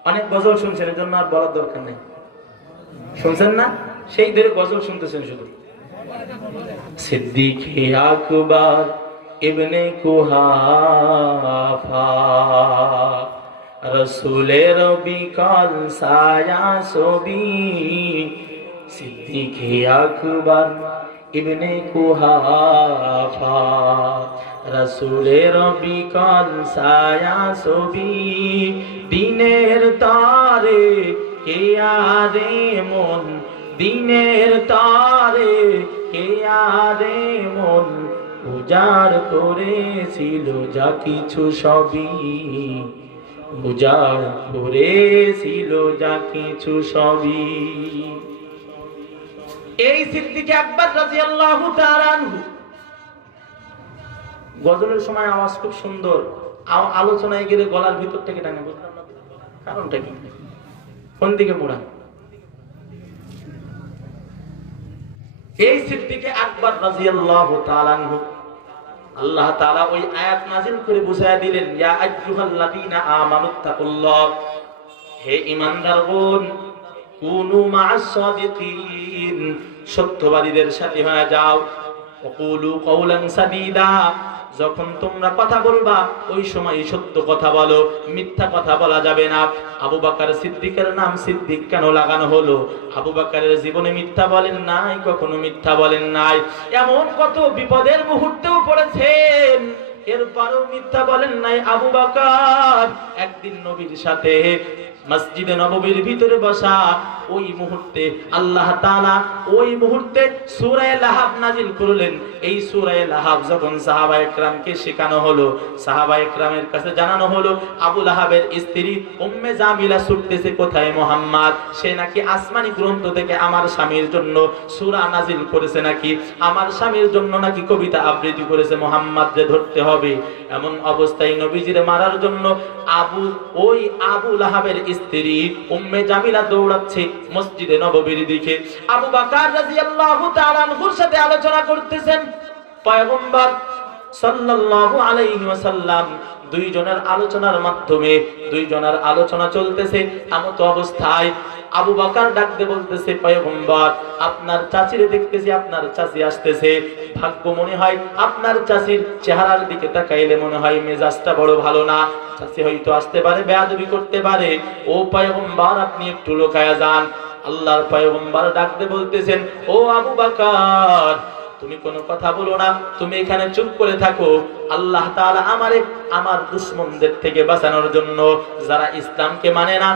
অনেক গজল শুনছেন, এজন্য আর বলার দরকার নেই। শুনছেন না? সেই ধরে গজল শুনতেছেন শুধু। সিদ্দিকে আকবর ইবনে কুহাফা, রসুলের বিকাল সায়া ছবি। সিদ্দিকে আকবর ইবনে কুহাফা, রসুলের বিকাল সায়া ছবি। দিনের তারে কে আরে মন, দিনের তারে কে আরে মন, উজাড় করেছিল যা কিছু সবই, উজাড় করেছিল যা কিছু সবই। এই সিদ্দিক আকবর রাদিয়াল্লাহু তাআলা আনহু। গজলের সময় আওয়াজ খুব সুন্দর, আলোচনায় গেলে গলার ভিতর থেকে টানে, বুঝলাম না কারণটা কি, কোন দিকে মোড়া। এই সিদ্দিকে আকবর রাদিয়াল্লাহু তাআলা আনহু, আল্লাহ তাআলা ওই আয়াত নাযিল করে বুঝায়া দিলেন, ইয়া আইয়ুহাল্লাযীনা আমানুত্তাকুল্লাহ, হে ঈমানদারগণ, কুনু মা'আস সাদিকিন, সত্যবাদীদের সাথে হয়ে যাও। ওয়াকুলু কাওলান সাদীদা, যখন তোমরা কথা বলবা ওই সময় সত্য কথা বলো, মিথ্যা কথা বলা যাবে না। আবু বকর সিদ্দিকের নাম সিদ্দিক কেন লাগানো হলো? আবু বকরের জীবনে মিথ্যা বলেন নাই, কখনো মিথ্যা বলেন নাই। এমন কত বিপদের মুহূর্তেও পড়েছেন, এরপরও মিথ্যা বলেন নাই আবু বকর। একদিন নবীর সাথে মসজিদে নববীর ভিতরে বসা, ওই মুহূর্তে আল্লাহ তাআলা ওই মুহূর্তে সূরা লাহাব নাজিল করলেন। এই সূরা লাহাব যখন সাহাবায়ে কেরামকে শেখানো হলো, সাহাবায়ে কেরামের কাছে জানানো হলো, আবু লাহাবের স্ত্রী উম্মে জামিলা ছুটতেছে কোথায় মুহাম্মদ, সে নাকি আসমানি গ্রন্থ থেকে আমার স্বামীর জন্য সূরা নাজিল করেছে, নাকি আমার স্বামীর জন্য নাকি কবিতা আবৃত্তি করেছে, মুহাম্মদ যে ধরতে হবে। এমন অবস্থায় নবীজির মারার জন্য ওই আবু লাহাবের স্ত্রী উম্মে জামিলা দৌড়াচ্ছে মসজিদে নববীর দিকে। আবু বকর রাদিয়াল্লাহু তাআলা আনহুর সাথে আলোচনা করতেছেন পয়গম্বর সাল্লাল্লাহু আলাইহি ওয়াসাল্লাম। দুইজনের আলোচনার মাধ্যমে, দুইজনের আলোচনা চলতেছে। এমত অবস্থায় আবু বকর ডাক দিয়ে বলতেছে, পয়গম্বর, আপনার চাচিরে দেখতেছি, আপনার চাচি আসতেছে। ভাগ্য মনে হয় আপনার চাচির চেহারার দিকে তাকাইলে মনে হয় মেজাজটা বড় ভালো না, চাচি হয়তো আসতে পারে, বেয়াদবি করতে পারে। ও পয়গম্বর, আপনি একটু লুকায়া যান। আল্লাহর পয়গম্বর ডাক দিয়ে বলতেছেন, ও আবু বকর, তুমি কোনো কথা বলো না, তুমি এখানে চুপ করে থাকো। আল্লাহ তাআলা আমারে আমার দুশমনদের থেকে বাঁচানোর জন্য, যারা ইসলামকে মানে না,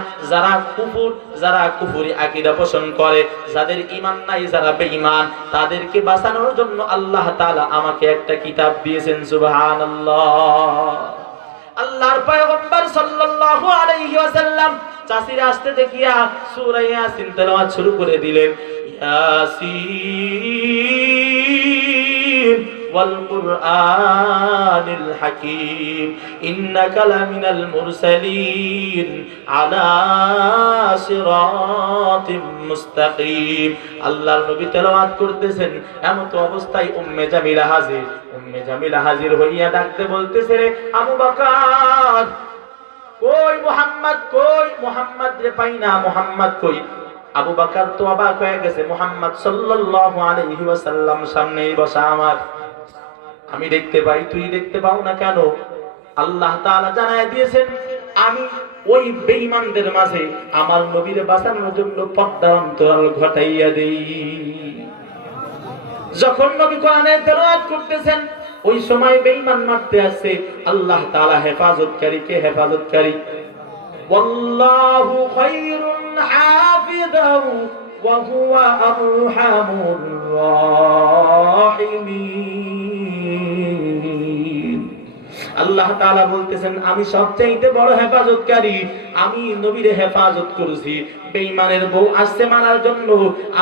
যারা কুফরি আকীদা পোষণ করে, যাদের ঈমান নাই, যারা বেঈমান, তাদেরকে বাঁচানোর জন্য আল্লাহ তাআলা আমাকে একটা কিতাব দিয়েছেন। সুবহানাল্লাহ। আল্লাহর পয়গম্বর সাল্লাল্লাহু আলাইহি ওয়াসাল্লাম চাচিরা আসতে দেখিয়া সূরা ইয়াসিন তেলাওয়াত শুরু করে দিলেন। ইয়াসিন ওয়াল কুরআনিল হাকীম ইন্নাকা লামিনাল মুরসালিন আলা সিরাতিম মুস্তাকিম। আল্লাহর নবী তেলাওয়াত করতেছেন, এমত অবস্থায় উম্মে জামিলা হাজির। উম্মে জামিলা হাজির হইয়া ডাকতে বলতেছে, আবু বকর, কই মুহাম্মদ, কই মুহাম্মদ রে পাই না, মুহাম্মদ কই? আবু বকর তো অবাক হয়ে গেছে, মুহাম্মদ সাল্লাল্লাহু আলাইহি ওয়াসাল্লাম সামনেই বসা আমার, আমি দেখতে পাই, তুই দেখতে পাও না কেন? আল্লাহ তাআলা জানায় দিয়েছেন, আমি ওই বেঈমানদের মাঝে আমার নবীর বাঁচানোর জন্য পর্দার অন্তরাল ঘটাইয়া দেই। যখন নবী কোরআনের তেলাওয়াত করতেছেন, ওই সময় বেঈমান মারতে আসে। আল্লাহ তাআলা হেফাজতকারী, কে হেফাজতকারী? ওয়াল্লাহু খায়রুন হাফিযাও ওয়া হুয়া আরহামুর রাহিমিন। তাআলা বলতেছেন আমি সবচাইতে বড় হেফাজতকারী, আমি নবীর হেফাজত করেছি। বেঈমানের বউ আসছে মারার জন্য,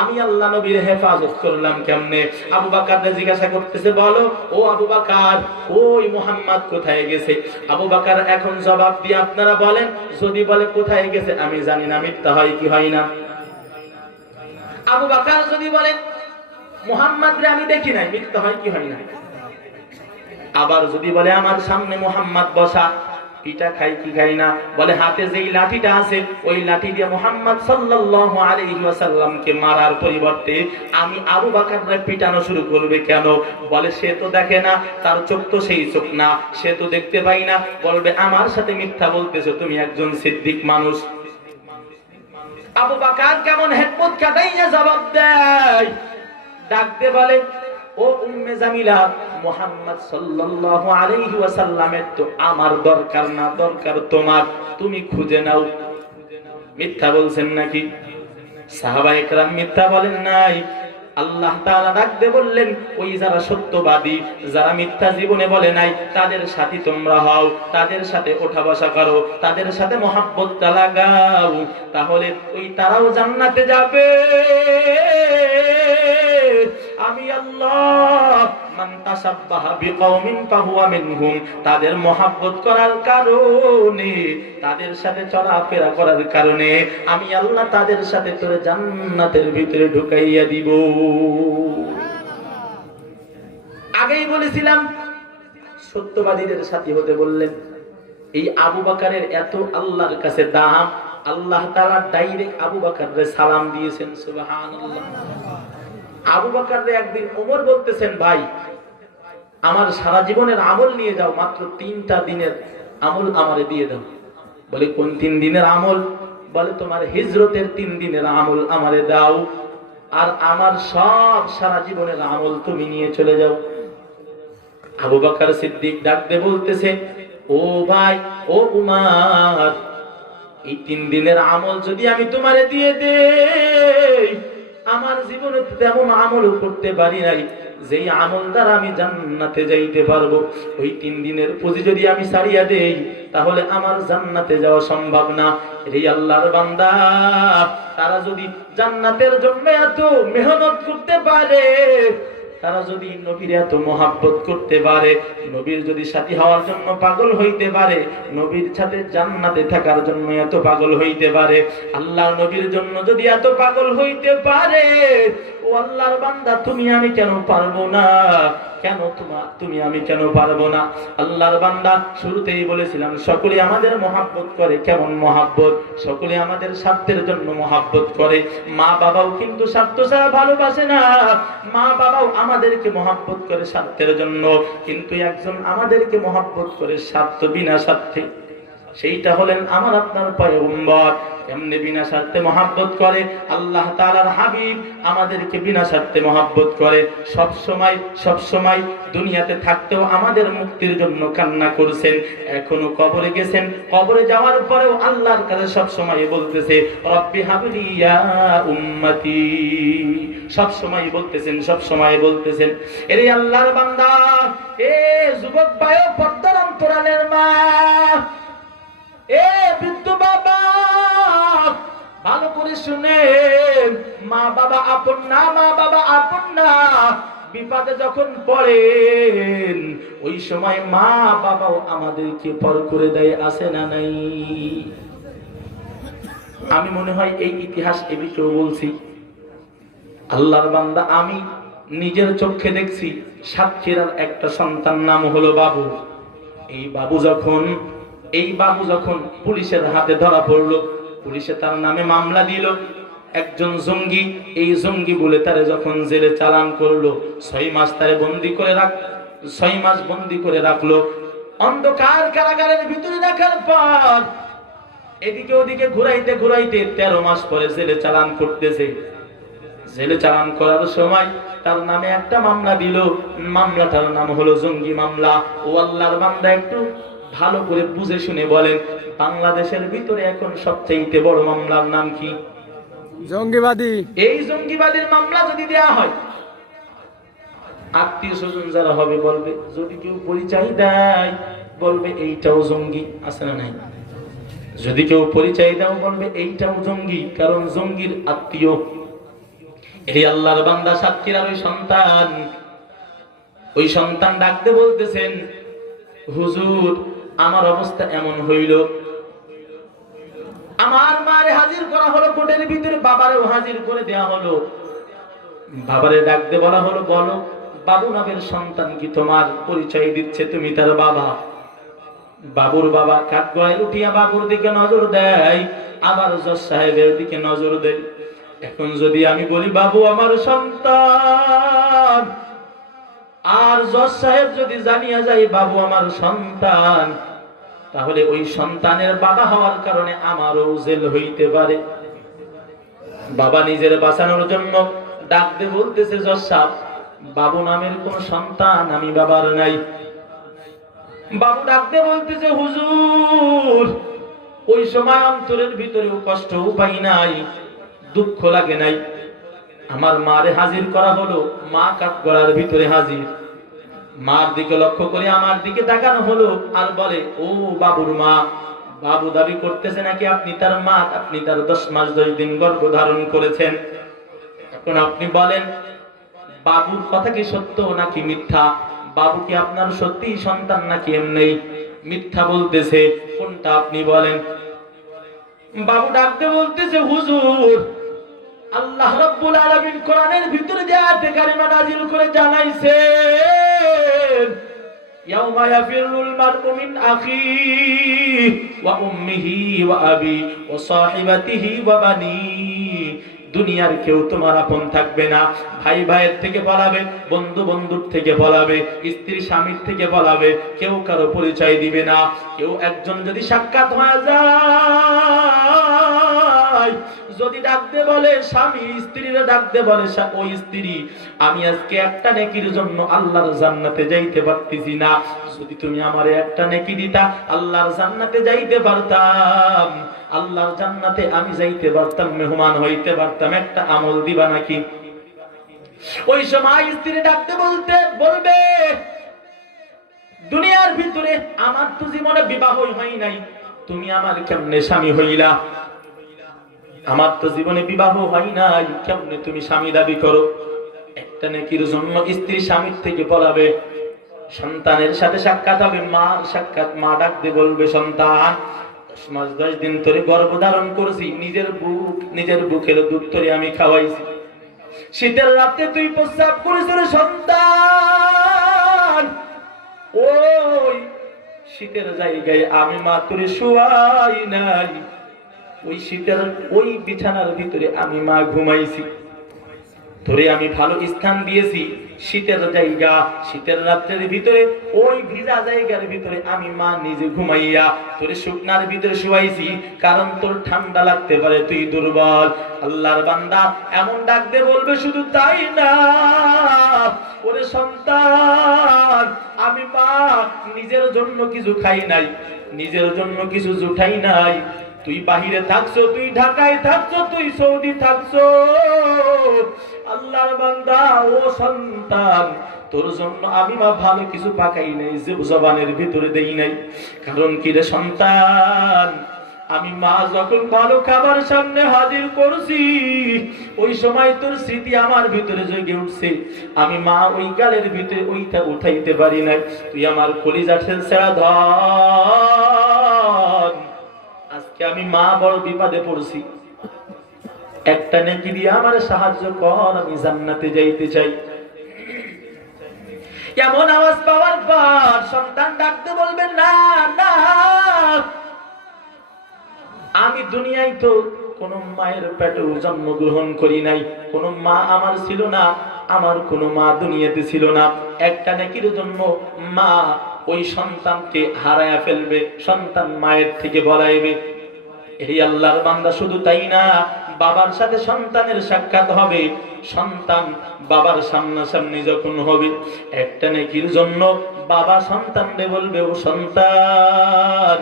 আমি আল্লাহ নবীর হেফাজত করলাম কেমনে? আবু বকর জিজ্ঞাসা করতেছে, বলো ও আবু বকর, ওই মুহাম্মদ কোথায় গেছে? আবু বকর এখন জবাব দিয়ে আপনারা বলেন, যদি বলে কোথায় গেছে আমি জানি না, মিথ্যা হয় কি হয় না? আবু বকর যদি বলে মুহাম্মদ রে আমি দেখি নাই, মিথ্যা হয় কি হয় না? আবার যদি বলে আমার সামনে মুহাম্মদ বসা, পিটা খাই কি খাই না? বলে হাতে যেই লাঠিটা আছে ওই লাঠি দিয়ে মুহাম্মদ সাল্লাল্লাহু আলাইহি ওয়াসাল্লামকে মারার পরিবর্তে আমি আবু বকরকে পিটানো শুরু করবে কেন? বলে সে তো দেখে না, তার চোখ তো সেই চোখ না, সে তো দেখতে পাই না। বলবে আমার সাথে মিথ্যা বলতেছো, তুমি একজন সিদ্দিক মানুষ। আবু বকর কেমন হিকমত কাটাইয়া জবাব দেয়, ডাক দিয়ে বলে, ও উম্মে জামিলা, মুহাম্মদ সাল্লাল্লাহু আলাইহি ওয়াসাল্লামের তো আমার দরকার না, দরকার তোমার, তুমি খুঁজে নাও। মিথ্যা বলছেন নাকি? সাহাবায়ে কেরাম মিথ্যা বলেন নাই। আল্লাহ তাআলা ডাক দিয়ে বললেন, ওই যারা সত্যবাদী, যারা মিথ্যা জীবনে বলে নাই, তাদের সাথী তোমরা হও, তাদের সাথে ওঠা বসা করো, তাদের সাথে মহব্বতটা লাগাও, তাহলে ওই তারাও জান্নাতে যাবে। আমি আল্লাহ মান তাসাব্বাহা বিকওমিন ফাহুয়া মিনহুম, তাদের মহব্বত করার কারণে, তাদের সাথে চলাফেরা করার কারণে আমি আল্লাহ তাদের সাথে তোরে জান্নাতের ভিতরে ঢুকাইয়া দিব। আগেই বলেছিলাম সত্যবাদীদের সাথী হতে বললেন। এই আবু বকরের এত আল্লাহর কাছে দাম, আল্লাহ তাআলা ডাইরেক্ট আবু বকরকে সালাম দিয়েছেন। সুবহানাল্লাহ। আবু বকরকে একদিন ওমর বলতেছেন, ভাই আমার সারা জীবনের আমল নিয়ে যাও, মাত্র 3টা দিনের আমল আমারে দিয়ে দাও। বলে কোন 3 দিনের আমল? বলে তোমার হিজরতের 3 দিনের আমল আমারে দাও, আর আমার সব সারা জীবনের আমল তুমি নিয়ে চলে যাও। আবু বকর সিদ্দিক ডাক দিয়ে বলতেছে, ও ভাই, ও উমর, এই 3 দিনের আমল যদি আমি তোমারে দিয়ে দেই, আমার জীবনে তেমন আমল করতে পারি নাই যেই আমল দ্বারা আমি জান্নাতে যাইতে পারবো। ওই 3 দিনের পুঁজি যদি আমি ছাড়িয়া দেই, তাহলে আমার জান্নাতে যাওয়া সম্ভব না। এই আল্লাহর বান্দা, তারা যদি জান্নাতের জন্য এত মেহনত করতে পারে, তারা যদি নবীর এত মহব্বত করতে পারে, নবীর যদি সাথী হওয়ার জন্য পাগল হইতে পারে, নবীর সাথে জান্নাতে থাকার জন্য এত পাগল হইতে পারে, আল্লাহর নবীর জন্য যদি এত পাগল হইতে পারে, ও আল্লাহর বান্দা, তুমি আমি কেন পারবো না? কেন তুমি আমি কেন পারবো না? আল্লাহর বান্দা, শুরুতেই বলেছিলাম সকলে আমাদের মহব্বত করে। কেমন মহব্বত? সকলে আমাদের স্বার্থের জন্য মহব্বত করে। মা বাবাও কিন্তু স্বার্থ ছাড়া ভালোবাসে না, মা বাবাও আমাদেরকে মহব্বত করে স্বার্থের জন্য, কিন্তু একজন আমাদেরকে মহব্বত করে স্বার্থ বিনা স্বার্থে, সেইটা হলেন আমার আপনার পয়গম্বর। এমনি বিনা স্বার্থে মহব্বত করে আল্লাহ তাআলার হাবিব, আমাদেরকে বিনা স্বার্থে মহব্বত করে। সব সময় দুনিয়াতে থাকতেও আমাদের মুক্তির জন্য কান্না করেছেন, এখনো কবরে গেছেন, কবরে যাওয়ার পরেও আল্লাহর কাছে সব সময় বলতেছে, রব্বি হাবলি ইয়া উম্মতি, সব সময় বলতেছেন। এরে আল্লাহর বান্দা, এ যুবক ভাই, পর্দার অন্তরালের মা, এ বৃদ্ধ বাবা, ভালো করে শুনেন, মা বাবা আপন না, মা বাবা আপন না। বিপদে যখন পড়েন, ওই সময় মা বাবাও আমাদেরকে পর করে দেয়, আছে না নাই? আমি মনে হয় এই ইতিহাস এদিকেও বলছি। আল্লাহর বান্দা, আমি নিজের চোখে দেখছি, সাতক্ষীরার একটা সন্তান নাম হলো বাবু। এই বাবু যখন পুলিশের হাতে ধরা পড়লো, পুলিশে তার নামে মামলা দিল। একজন জঙ্গি, এই জঙ্গি বলে তারে যখন জেলে চালান করলো, 6 মাস তারে 6 মাস বন্দি করে রাখলো। অন্ধকার কারাগারের ভিতরে রাখার পর এদিকে ওদিকে ঘুরাইতে 13 মাস পরে জেলে চালান করতেছে। জেলে চালান করার সময় তার নামে একটা মামলা দিল, মামলাটার নাম হলো জঙ্গি মামলা। ও আল্লাহর বান্দা, একটু ভালো করে বুঝে শুনে বলেন, বাংলাদেশের ভিতরে এখন সবচেয়ে বড় মামলার নাম কি? জঙ্গিবাদী। এই জঙ্গিবাদীর মামলা যদি দেয়া হয়, আত্মীয় স্বজন যারা হবে বলবে, যদি কেউ পরিচয় দেয় বলবে এইটাও জঙ্গি, আছে না নাই? যদি কেউ পরিচয় দাও বলবে এইটাও জঙ্গি, কারণ জঙ্গির আত্মীয়। এই আল্লাহর বান্দা সাতক্ষীরার ওই সন্তান ডাকতে বলতেছেন, হুজুর আমার অবস্থা এমন হইল, আমার মারে হাজির করা হলো কোর্টের ভিতরে, বাবারেও হাজির করে দেওয়া হলো। বাবারে ডাকতে বলা হলো, বলো বাবু নামের সন্তান কি তোমার? পরিচয় দিচ্ছে তুমি তার বাবা। বাবুর বাবা কাঠগড়ায় উঠিয়া বাবুর দিকে নজর দেয়, আবার জজ সাহেবের দিকে নজর দেয়। এখন যদি আমি বলি বাবু আমার সন্তান, আর জজ সাহেব যদি জানিয়া যায় বাবু আমার সন্তান, তাহলে ওই সন্তানের বাবা হওয়ার কারণে আমারও জেল হইতে পারে। বাবা নিজের বাঁচানোর জন্য ডাকতে বলতেছে, জজ সাহেব বাবু নামের কোন সন্তান আমি বাবার নাই। বাবু ডাকতে বলতেছে, হুজুর ওই সময় অন্তরের ভিতরেও কষ্ট উপায় নাই, দুঃখ লাগে নাই। আমার মারে হাজির করা হলো, মা কাঠগড়ার ভিতরে হাজির। মার দিকে লক্ষ্য করে আমার দিকে তাকানো হলো, আর বলে, ও বাবুর মা। বাবু দাবি করতেছে নাকি আপনি তার মা, আপনি তার 10 মাস 10 দিন গর্ভ ধারণ করেছেন। এখন আপনি বলেন বাবুর কথা কি সত্য নাকি মিথ্যা? বাবু কি আপনার সত্যি সন্তান নাকি এমনি মিথ্যা বলতেছে? কোনটা আপনি বলেন? বাবু ডাকতে বলতেছে, হুজুর আল্লাহ রাব্বুল আলামিন কোরআনের ভিতরে যে আয়াতে কারিমা নাযিল করে জানাইছেন, ইয়াউমা ইয়াফিরুল মার'উ মিন আখিহি ওয়া উম্মিহি ওয়া আবিহি ওয়া সাহিবাতিহি ওয়া বানিহি। দুনিয়ার কেউ তোমার আপন থাকবে না। ভাই ভাইয়ের থেকে পালাবে, বন্ধু বন্ধুর থেকে পালাবে, স্ত্রী স্বামীর থেকে পালাবে, কেউ কারো পরিচয় দিবে না। কেউ একজন যদি সাক্ষাৎ হয়ে যায়, যদি ডাকতে বলে স্বামী, স্ত্রীরা ডাকতে বলে ওই স্ত্রী, আমি আজকে একটা নেকির জন্য আল্লাহর জান্নাতে যাইতে পারতেছি না, যদি তুমি আমারে একটা নেকি দিতা আল্লাহর জান্নাতে যাইতে পারতাম, আল্লাহর জান্নাতে আমি যাইতে পারতাম, মেহমান হইতে পারতাম, একটা আমল দিবা নাকি? ওই সময় স্ত্রী ডাকতে বলবে, দুনিয়ার ভিতরে আমার তো জীবনে বিবাহই হয় নাই, তুমি আমার কেমনে স্বামী হইলা? আমার তো জীবনে বিবাহ হয় নাই, কেমনে তুমি স্বামী দাবি করো? একটা নেকির জন্য স্ত্রী স্বামীর থেকে পলাবে। সন্তানের সাথে সাক্ষাৎ হবে, মা সাক্ষাৎ, মা ডাকতে বলবে, সন্তান 10 মাস 10 দিন ধরে গর্ভধারণ করেছি, নিজের বুকের দুধ ধরে আমি খাওয়াইছি, শীতের রাতে তুই প্রস্রাব করেছিস রে সন্তান, ওই শীতের জায়গায় আমি মা তোরে শুয়াই নাই, ওই শীতের ওই বিছানার ভিতরে আমি মা ঘুমাইছি, তোরে আমি ভালো স্থান দিয়েছি, শীতের জায়গা, শীতের রাত্রের ভিতরে ওই ভিজা জায়গার ভিতরে আমি মা নিজে ঘুমাইয়া তোরে শুকনার ভিতরে শুয়াইছি, কারণ তোর ঠান্ডা লাগতে পারে, তুই দুর্বল। আল্লাহর বান্দা এমন ডাকতে বলবে, শুধু তাই না, ওরে সন্তান আমি মা নিজের জন্য কিছু খাই নাই, নিজের জন্য কিছু জুটাই নাই, তুই বাহিরে থাকছো, তুই ঢাকায় থাকছো, তুই সৌদি থাকছো, আল্লাহর বান্দা ও সন্তান তোর জন্য আমি মা ভালো কিছু পাকাই নাই, জবানের ভিতরে দেই নাই। কারণ কি রে সন্তান, আমি মা যখন ভালো খাবার সামনে হাজির করছি, ওই সময় তোর স্মৃতি আমার ভিতরে জেগে উঠছে, আমি মা ওই গালের ভিতরে ওইটা উঠাইতে পারি নাই, তুই আমার কলিজা ছেড়া ধর। আজকে আমি মা বড় বিপদে পড়ছি, একটা নেকি দিয়ে আমার সাহায্য কর, আমি জান্নাতে যাইতে চাই। এমন আওয়াজ পাওয়ার পর সন্তান ডাকতে বলবে, না না, আমি দুনিয়ায় তো কোন মায়ের পেটে জন্মগ্রহণ করি নাই, কোন মা আমার ছিল না, আমার কোন মা দুনিয়াতে ছিল না। একটা নেকির জন্য মা ওই সন্তানকে হারায়া ফেলবে, সন্তান মায়ের থেকে বলাইবে। এই আল্লাহর বান্দা শুধু তাই না, বাবার সাথে সন্তানের সাক্ষাৎ হবে, সন্তান বাবার সামনাসামনি যখন হবে, একটা নেকির জন্য বাবা সন্তানকে বলবে, ও সন্তান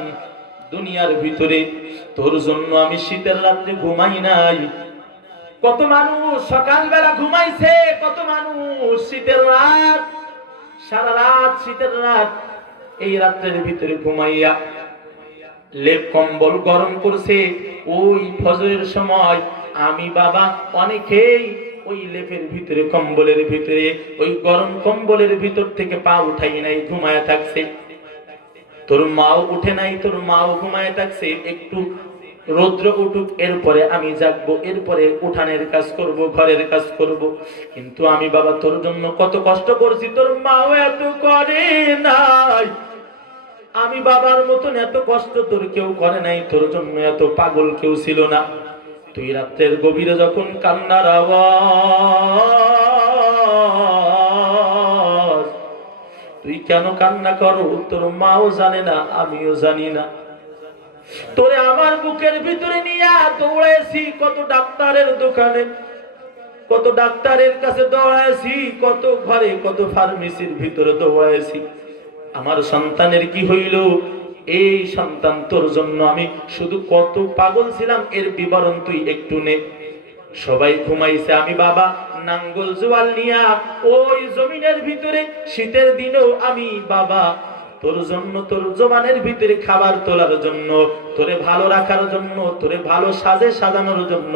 দুনিয়ার ভিতরে তোর জন্য আমি শীতের রাত্রে ঘুমাই নাই। কত মানুষ সকালবেলা ঘুমাইছে, কত মানুষ শীতের রাত, সারা রাত শীতের রাত, এই রাত্রের ভিতরে ঘুমাইয়া লেপ কম্বল গরম করছে। ওই ফজরের সময় আমি বাবা অনেকেই ওই লেপের ভিতরে, কম্বলের ভিতরে, ওই গরম কম্বলের ভিতর থেকে পা উঠাই নাই, ঘুমায়া থাকছে। তোর মাও উঠে নাই, তোর মাও ঘুমায় থাকছে। একটু রৌদ্র উঠুক, এরপরে আমি জাগবো, এরপরে উঠানের কাজ করব, ঘরের কাজ করব। কিন্তু আমি বাবা তোর জন্য কত কষ্ট করছি, তোর মাও এত করে নাই। আমি বাবার মতন এত কষ্ট তোর কেউ করে নাই, তোর জন্য এত পাগল কেউ ছিল না। তুই রাত্রের গভীরে যখন কান্নার আওয়াজ, তুই কেন কান্না করো তোর মাও জানে না, আমিও জানি না। তোরে আমার বুকের ভিতরে নিয়ে দৌড়াইছি কত ডাক্তারের দোকানে, কত ডাক্তারের কাছে দৌড়াইছি, কত ঘরে, কত ফার্মেসির ভিতরে দৌড়াইছি। আমার সন্তানের কি হইল? এই সন্তান তোর জন্য আমি শুধু কত পাগল ছিলাম এর বিবরণ তুই একটু নে। সবাই ঘুমাইছে, আমি বাবা নাঙ্গল জোয়াল নিয়া ওই জমিনের ভিতরে শীতের দিনেও আমি বাবা তোর জন্য, তোর জবানের ভিতরে খাবার তোলার জন্য, তোরে ভালো রাখার জন্য, তোরে ভালো সাজে সাজানোর জন্য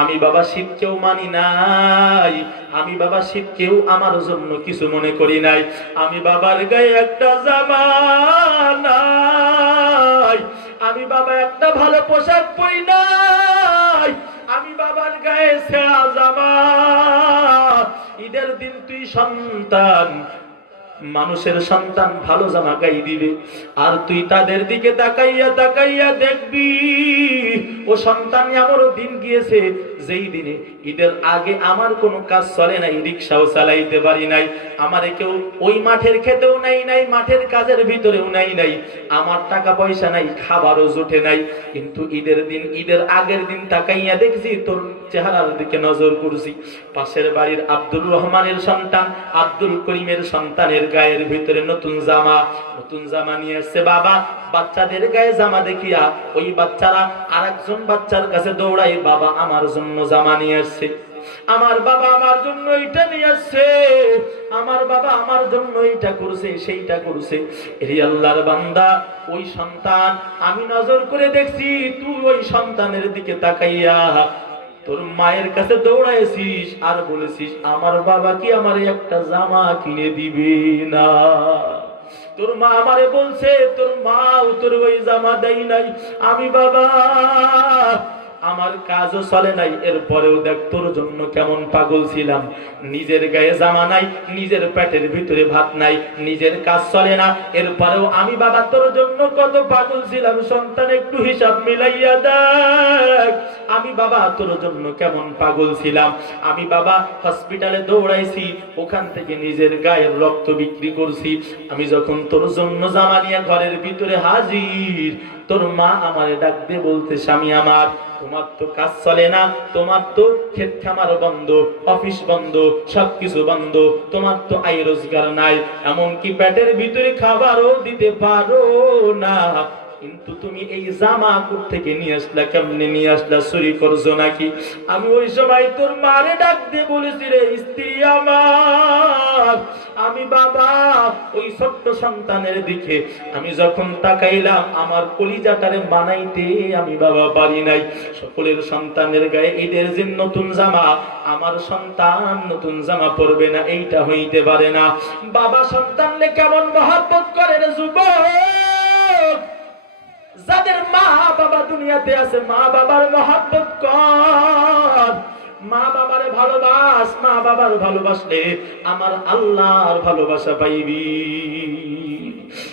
আমি বাবা শীতকেও মানি নাই, আমি বাবা শীতকেও আমার জন্য কিছু মনে করি নাই। আমি বাবার গায়ে একটা জামা নাই, আমি বাবা একটা ভালো পোশাক পরি নাই, আমি বাবার গায়ে ছেঁড়া জামা। ঈদের দিন তুই সন্তান, মানুষের সন্তান ভালো জামা গাই দিবে, আর তুই তাদের দিকে তাকাইয়া তাকাইয়া দেখবি ও সন্তান আমারও দিন গিয়েছে যেই দিনে ঈদের আগে আমার কোনো কাজ চলে নাই, রিক্সাও চালাইতে পারি নাই, আমারে কেউ ওই মাঠের খেতেও নাই নাই, মাঠের কাজের ভিতরেও নাই নাই, আমার টাকা পয়সা নাই, খাবারও জোটে নাই। কিন্তু ঈদের দিন, ঈদের আগের দিন তাকাইয়া দেখছি তোর চেহারার দিকে নজর করছি। পাশের বাড়ির আব্দুর রহমানের সন্তান, আব্দুল করিমের সন্তানের গায়ের ভিতরে নতুন জামা, নতুন জামা নিয়ে আসছে বাবা। বাচ্চাদের গায়ে জামা দেখিয়া ওই বাচ্চারা আরেকজন বাচ্চার কাছে দৌড়াই, বাবা আমার জন্য জামা নিয়ে আসছে, আমার বাবা আমার জন্য এইটা নিয়ে আসছে, আমার বাবা আমার জন্য এইটা করছে, সেইটা করছে। এই আল্লাহর বান্দা, ওই সন্তান আমি নজর করে দেখছি, তুই ওই সন্তানের দিকে তাকাইয়া তোর মায়ের কাছে দৌড়াইছিস আর বলেছিস আমার বাবা কি আমার একটা জামা কিনে দিবে না। তোর মা আমারে বলছে তোর মা তোর ওই জামা দেয় নাই। আমি বাবা আমার কাজও চলে নাই, এরপরেও দেখ তোর জন্য কেমন পাগল ছিলাম। নিজের গায়ে জামা নাই, নিজের পেটের ভিতরে ভাত নাই, নিজের কাজ চলে না, এরপরেও আমি বাবা তোর জন্য কত পাগল ছিলাম। সন্তান একটু হিসাব মিলাইয়া দেখ, আমি বাবা তোর জন্য কেমন পাগল ছিলাম। আমি বাবা হসপিটালে দৌড়াইছি, ওখান থেকে নিজের গায়ের রক্ত বিক্রি করছি। আমি যখন তোর জন্য জামা নিয়ে ঘরের ভিতরে হাজির, তোর মা আমারে ডাক দিয়ে বলতে, স্বামী আমার, তোমার তো কাজ চলে না, তোমার তো ক্ষেত খামার বন্ধ, অফিস বন্ধ, সবকিছু বন্ধ, তোমার তো আয় রোজগার নাই, এমনকি পেটের ভিতরে খাবারও দিতে পারো না, কিন্তু তুমি এই জামা থেকে নিয়ে আসলা, কেমনে নিয়ে আসলা, চুরি করছো নাকি? আমি ওই সময় তোর মারে ডাক দিয়ে বলেছি, রে স্ত্রী আমার, আমি বাবা ওই ছোট্ট সন্তানের দিকে আমি যখন তাকাইলাম, আমার কলিজাটারে বানাইতে আমি বাবা পারি নাই। সকলের সন্তানের গায়ে ঈদের দিন নতুন জামা, আমার সন্তান নতুন জামা পরবে না, এইটা হইতে পারে না। বাবা সন্তানকে কেমন মহব্বত করে রে যুবক, যাদের মা বাবা দুনিয়াতে আছে, মা বাবার মহব্বত কর, মা বাবারে ভালোবাস, মা বাবার ভালোবাসলে আমার আল্লাহর ভালোবাসা পাইবি।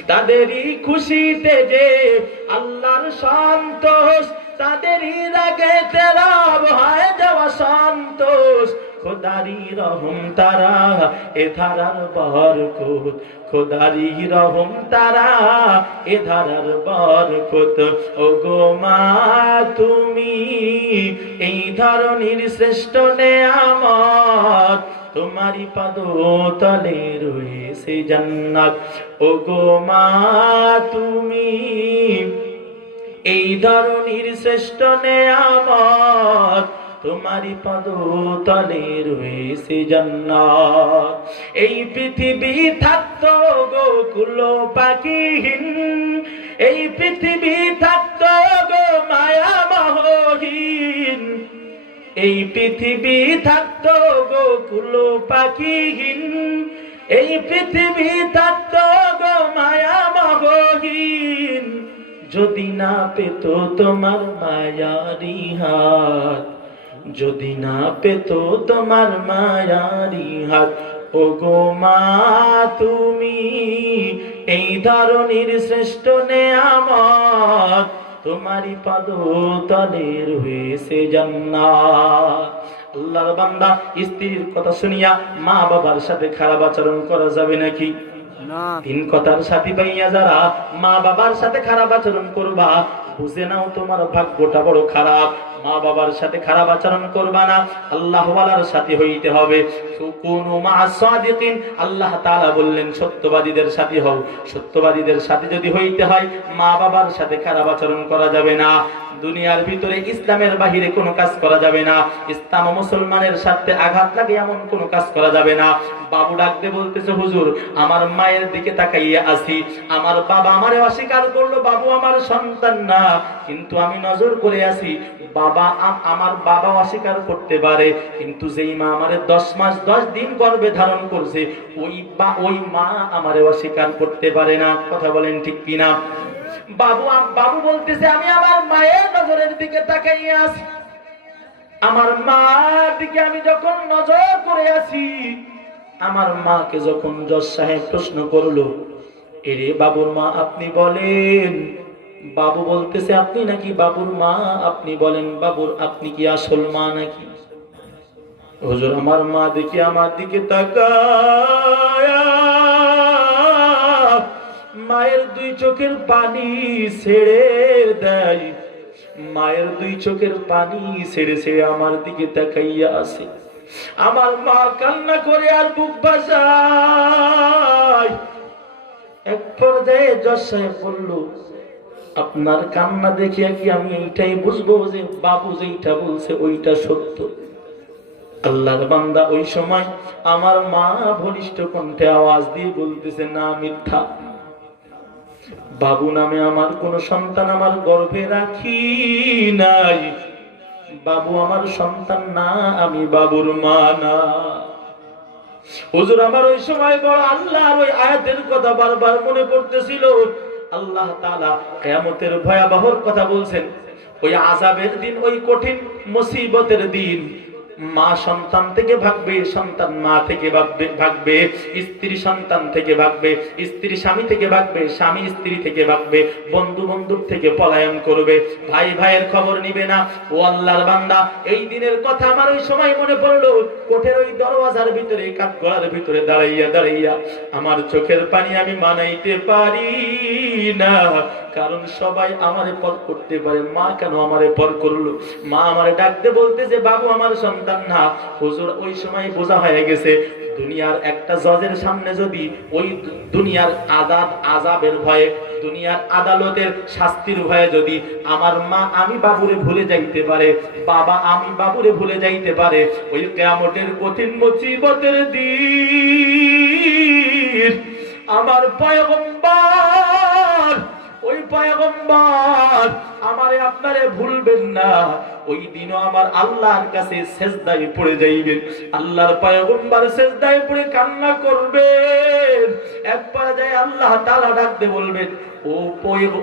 তাদেরই খুশিতে যে আল্লাহর সন্তোষ, তাদেরই রাগে তেরা হয় যাওয়া সন্তোষ। খোদারি রহম তারা এ ধারার বরকত, খোদারি রহম তারা এ ধারার বরকত। ও গো মা তুমি এই ধরনের শ্রেষ্ঠ নেয়ামত, তোমারই পাদ তলে রয়েছে জান্নাত। ও গো মা তুমি এই ধরনের শ্রেষ্ঠ নেয়ামত, তোমারই পদতলে রয়েছে জান্নাত। এই পৃথিবী থাকতো গোকুল পাখিহীন, এই পৃথিবী থাকতো গো মায়া মোহহীন, এই পৃথিবী থাকতো গোকুল পাখিহীন, এই পৃথিবী থাকতো গো মায়া মোহহীন, যদি না পেত তোমার মায়ারি হাত, যদি না পেত তোমার মায়ারি হাত। ও গো মা তুমি এই ধরনের শ্রেষ্ঠ নেয়ামত, তোমারই পদতলে রয়েছে জান্নাত। আল্লাহর বান্দা, স্ত্রীর কথা শুনিয়া মা বাবার সাথে খারাপ আচরণ করা যাবে নাকি? না। তিন কথার সাথী পাইয়া যারা মা বাবার সাথে খারাপ আচরণ করবা, বুঝে নাও তোমার ভাগ্যটা বড় খারাপ। মা বাবার সাথে খারাপ আচরণ করবা না, আল্লাহ ওয়ালার সাথে হইতে হবে। কুনু মা'আস সাদিকিন, আল্লাহ তাআলা বললেন সত্যবাদীদের সাথে হও। সত্যবাদীদের সাথে যদি হইতে হয়, মা বাবার সাথে খারাপ আচরণ করা যাবে না। দুনিয়ার ভিতরে ইসলামের বাহিরে কোনো কাজ করা যাবে না। ইসলাম ও মুসলমানের সাথে আঘাত লাগে এমন কোনো কাজ করা যাবে না। বাবু ডাকতে বলতেছে, হুজুর আমার মায়ের দিকে তাকাইয়া আছি, আমার বাবা আমারে অস্বীকার করলো, বাবু আমার সন্তান না, কিন্তু আমি নজর করে আছি আমার বাবা অস্বীকার করতে পারে, কিন্তু যেই মা আমারে 10 মাস 10 দিন গর্ভে ধারণ করছে, ওই মা আমারে অস্বীকার করতে পারে না। কথা বলেন ঠিক কিনা? বাবু বলতেছে, আমি আমার মায়ের নজরের দিকে তাকাইয়া আছি, আমার মার দিকে আমি যখন নজর করে আছি, আমার মাকে যখন জজ সাহেব প্রশ্ন করলো, এরে বাবুর মা আপনি বলেন। বাবু বলতেছে, আপনি নাকি বাবুর মা, আপনি বলেন বাবুর আপনি কি আসল মা নাকি? হুজুর আমার মা দেখি আমার দিকে তাকায়া মায়ের 2 চোখের পানি ছেড়ে দেয়, মায়ের 2 চোখের পানি ছেড়ে ছেড়ে আমার দিকে তাকাইয়া আছে। আমার মা কান্না করে আর বুক বাজায়। এক পর্যায়ে জজ সাহেব বলল, আপনার কান্না দেখে কি আমি এইটাই বুঝবো যে বাবু যেইটা বলছে ওইটা সত্য? আল্লাহর বান্দা, ওই সময় আমার মা বলিষ্ঠ কণ্ঠে আওয়াজ দিয়ে বলতেছে, না মিথ্যা, বাবু নামে আমার কোন সন্তান আমার গর্ভে রাখি নাই, বাবু আমার সন্তান না, আমি বাবুর মা না। হুজুর আমার ওই সময় বড় আল্লাহর ওই আয়াতের কথা বারবার মনে পড়তেছিল। আল্লাহ তাআলা কিয়ামতের ভয়াবহর কথা বলছেন, ওই আযাবের দিন, ওই কঠিন মুসিবতের দিন। মা সন্তান থেকে ভাগবে, সন্তান মা থেকে ভাগবে, স্ত্রী সন্তান থেকে ভাগবে, স্ত্রী স্বামী থেকে ভাগবে, স্বামী স্ত্রী থেকে ভাগবে, বন্ধু বন্ধুর থেকে পলায়ন করবে, ভাই ভাইয়ের খবর নিবে না। ও আল্লাহর বান্দা, এই দিনের কথা আমার ওই সময় মনে পড়লো। কোঠের ওই দরওয়াজার ভিতরে, কাঠগড়ার ভিতরে দাঁড়াইয়া দাঁড়াইয়া আমার চোখের পানি আমি মানাইতে পারি না, কারণ সবাই আমারে পর করতে পারে, মা কেন আমারে পর করলো? মা আমারে ডাকতে বলতেছে, বাবু আমার সন্তান না। হুজুর ওই সময় বোঝা হয়ে গেছে, দুনিয়ার একটা জজের সামনে যদি ওই দুনিয়ার আযাবের ভয়ে, দুনিয়ার আদালতের শাস্তির ভয়ে যদি আমার মা আমি বাবুরে ভুলে যাইতে পারে, বাবা আমি বাবুরে ভুলে যাইতে পারে, ওই কিয়ামতের কঠিন মুসিবতের দিন আমার পয়গম্বর, ওই পয়গম্বর আমারে আপনারে ভুলবেন না। ওই দিনও আমার আল্লাহর কাছে সেজদায় পড়ে যাইবেন, আল্লাহর পয়গম্বর সেজদায় পড়ে কান্না করবেন। এক পর্যায়ে আল্লাহ তাআলা ডাকতে বলবেন,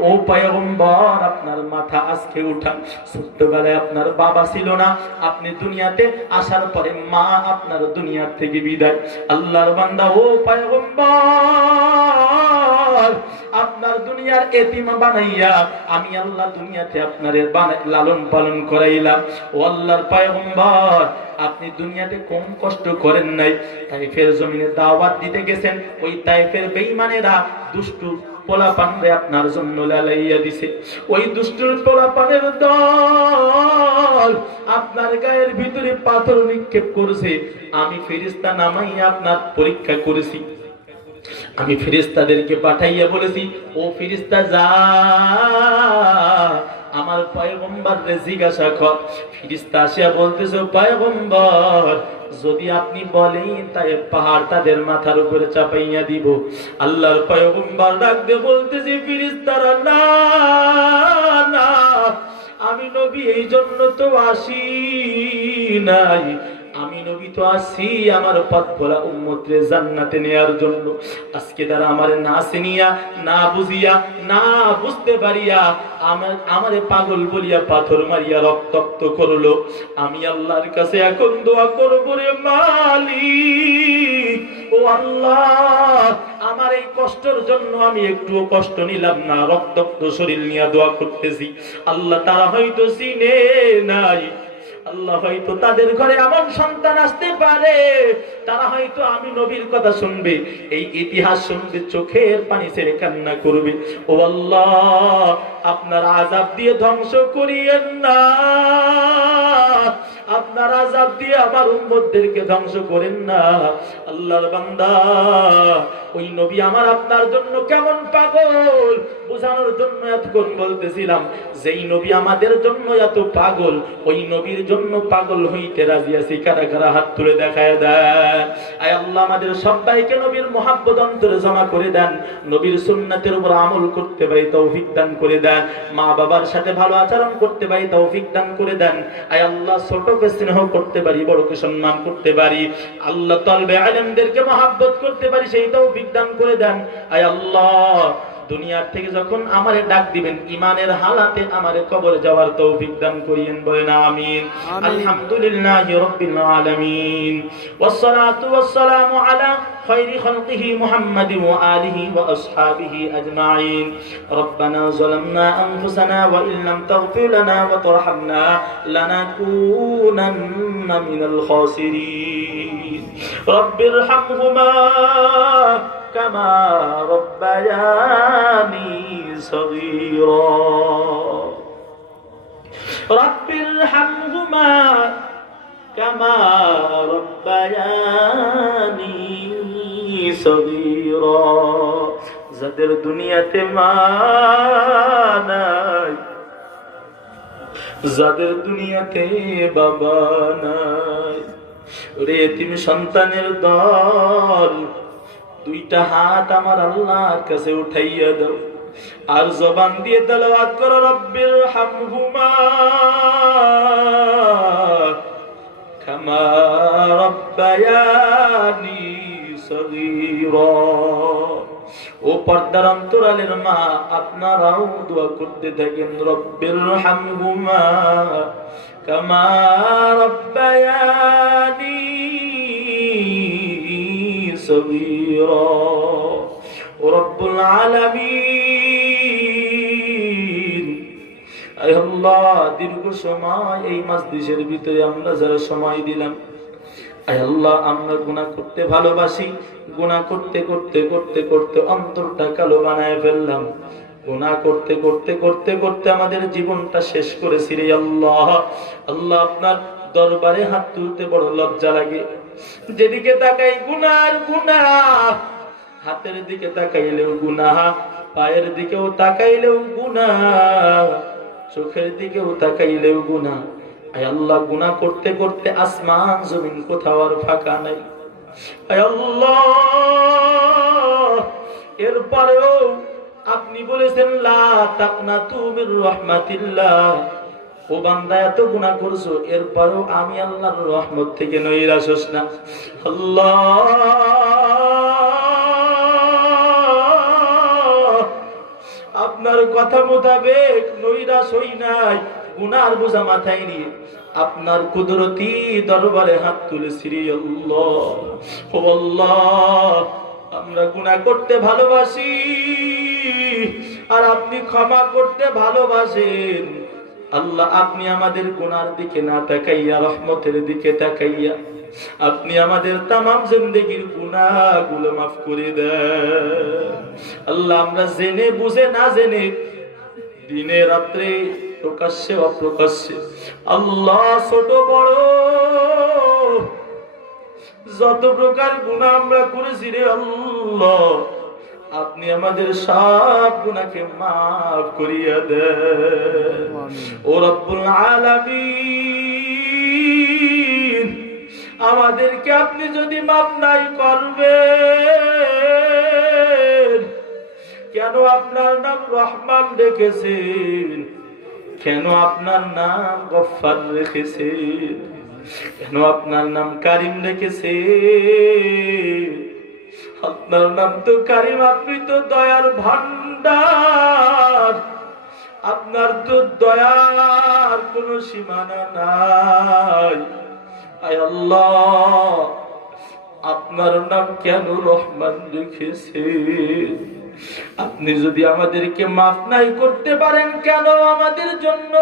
ও পয়গম্বর আপনার মাথা আজকে উঠান। ছোট্টবেলায় আপনার বাবা ছিল না, আপনি দুনিয়াতে আসার পরে মা আপনার দুনিয়ার থেকে বিদায়। আল্লাহর বান্দা, ও পয়গম্বর আপনার দুনিয়ার এতিম বানাইয়া আমি আল্লাহ দুনিয়াতে আপনারে লালন পালন করাইলাম। ও আল্লাহর পয়গম্বর আপনি দুনিয়াতে কম কষ্ট করেন নাই, তাইফের জমিনে দাওয়াত দিতে গেছেন, ওই তাইফের বেঈমানেরা দুষ্টু পোলাপানরে আপনার জন্য লালাইয়া দিছে। ওই দুষ্টুর পোলাপানের দল আপনার গায়ের ভিতরে পাথর নিক্ষেপ করেছে, আমি ফেরেশতা নামাইয়া আপনার পরীক্ষা করেছি। আমি ফেরেশতাদেরকে পাঠাইয়া বলেছি, ও ফেরেশতা যা আমার পয়গম্বরকে জিজ্ঞাসা কর। ফেরেশতা আসিয়া বলতেছে, পয়গম্বর যদি আপনি বলেন তাই পাহাড় তাদের মাথার উপরে চাপাইয়া দিব। আল্লাহর পয়গম্বর ডাক দিয়ে বলতেছে, ফেরেশতারা না না, আমি নবী এই জন্য তো আসি নাই, আমি নবী তো আসি আমার পথ ভোলা উম্মতরে জান্নাতে নেয়ার জন্য। আজকে তারা আমারে না চিনিয়া, না বুঝিয়া, না বুঝতে পারিয়া আমারে পাগল বলিয়া পাথর মারিয়া রক্তাক্ত করলো। আমি আল্লাহর কাছে এখন দোয়া করব, রে মালিক, ও আল্লাহ, আমার এই কষ্টের জন্য আমি একটুও কষ্ট নিলাম না, রক্তাক্ত শরীর নিয়ে দোয়া করতেছি। আল্লাহ তারা হয়তো চিনে নাই, আল্লাহ হয়তো তাদের ঘরে এমন সন্তান আসতে পারে, তারা হয়তো আমি নবীর কথা শুনবে, এই ইতিহাস শুনবে, চোখের পানি ছেড়ে কান্না করবে। ও আল্লাহ, আপনার আযাব দিয়ে ধ্বংস করিয়েন না, আপনার আযাব দিয়ে আমার উম্মতদেরকে ধ্বংস করেন না। আল্লাহর বান্দা, ওই নবী আমার আপনার জন্য কেমন পাগল বোঝানোর জন্য এতক্ষণ বলতেছিলাম। যেই নবী আমাদের জন্য এত পাগল, ওই নবীর জন্য পাগল হইতে রাজি আছি। কারা কারা হাত তুলে দেখায় দেন। আয় আল্লাহ, আমাদের সবাইকে নবীর মুহাব্বত অন্তরে জমা করে দেন, নবীর সুন্নাতের উপর আমল করতে পারি তৌফিক দান করে দেন, মা বাবার সাথে ভালো আচরণ করতে পারি তৌফিক দান করে দেন। আয় আল্লাহ, ছোটকে স্নেহ করতে পারি, বড়কে সম্মান করতে পারি, আল্লাহ তলবে আলেমদেরকে মুহাব্বত করতে পারি, সেই তৌফিক দান করে দেন। আয় আল্লাহ, দুনিয়ার থেকে যখন আমারে ডাক দিবেন, ইমানের হালাতে আমারে কবরে যাওয়ার তৌফিক দান করিয়েন, বলেন আমিন। আলহামদুলিল্লাহি রাব্বিল আলামিন, ওয়াসসালাতু ওয়াসসালামু আলা খায়রি খালকিহি মুহাম্মাদিন ওয়া আলিহি ওয়া আসহাবিহি আজমাইন। রব্বানা যালামনা আনফুসানা ওয়া ইল্লাম তাগফির লানা ওয়া তারহামনা লানাকুনান্না মিনাল খাসিরিন। রব্বিরহামহুমা কামা রব্বায়ানি সগীরা। রব্বিরহামহুমা কামা রব্বায়ানি সগীরা। যাদের দুনিয়াতে মা নাই, যাদের দুনিয়াতে বাবা নাই, রে এতিম সন্তানের দল, দুইটা হাত আমার আল্লাহর কাছে উঠাইয়া দাও, আর জবান দিয়ে তেলাওয়াত করো, রব্বির হামহুমা কামা রব্বায়ানি সগীরা। ও পর্দার অন্তরালের মা, আপনারাও দোয়া করতে থাকেন, রব্বির হামহুমা কামা রব্বায়ানি সগীরা। ও রব্বুল আলামিন, আয় আল্লাহ, দীর্ঘ সময় এই মাজলিসের ভিতরে আমরা যারা সময় দিলাম, আয় আল্লাহ, আমরা গুনাহ করতে ভালোবাসি, গুনাহ করতে করতে করতে করতে অন্তরটা কালো বানায় ফেললাম, গুনাহ করতে করতে করতে করতে আমাদের জীবনটা শেষ করেছি রে আল্লাহ। আল্লাহ, আপনার দরবারে হাত তুলতে বড় লজ্জা লাগে, যেদিকে তাকাই গুনাহ গুনাহ, হাতের দিকে তাকাইলেও গুনাহ, পায়ের দিকেও তাকাইলেও গুনাহ, চোখের দিকেও তাকাইলেও গুনাহ। আয় আল্লাহ, গুনাহ করতে করতে আসমান জমিন কোথাও আর ফাঁকা নাই। আয় আল্লাহ, এরপরেও আপনি বলেছেন লা তাকনাতু মির রাহমাতিল্লাহ। ও বান্দা, এত গুনাহ করছো, এরপরেও আমি আল্লাহর রহমত থেকে নৈরাশ হোস না। আল্লাহ, আপনার কথা মোতাবেক নৈরাশ হই নাই, গুনার বোঝা মাথায় নিয়ে আপনার কুদরতি দরবারে হাত তুলেছি রে আল্লাহ। ও আল্লাহ, আমরা গুনাহ করতে ভালোবাসি, আর আপনি ক্ষমা করতে ভালোবাসেন। আল্লাহ, আপনি আমাদের গুনার দিকে না তাকাইয়া রহমতের দিকে তাকাইয়া আপনি আমাদের তামাম জিন্দেগির গুনাহগুলো মাফ করে দেন। আল্লাহ, আমরা জেনে বুঝে না জেনে, দিনে রাত্রে, প্রকাশ্যে অপ্রকাশ্যে, আল্লাহ, ছোট বড় যত প্রকার গুনাহ আমরা করেছি রে আল্লাহ, আপনি আমাদের সব গুনাহকে মাফ করিয়া দেন। ও রব্বুল আলামিন, আমাদেরকে আপনি যদি মাফ নাই করবেন, কেন আপনার নাম রহমান রেখেছেন? কেন আপনার নাম গফফার রেখেছেন? কেন আপনার নাম কারিম রেখেছেন? আপনার নাম তো কারিম, আপনি তো দয়ার ভান্ডার, আপনার তো দয়ার কোনো সীমানা নাই। আয় আল্লাহ, আপনার নাম কেন রহমান রেখেছেন? আপনি যদি আমাদেরকে মাফ নাই করতে পারেন, কেন আমাদের জন্য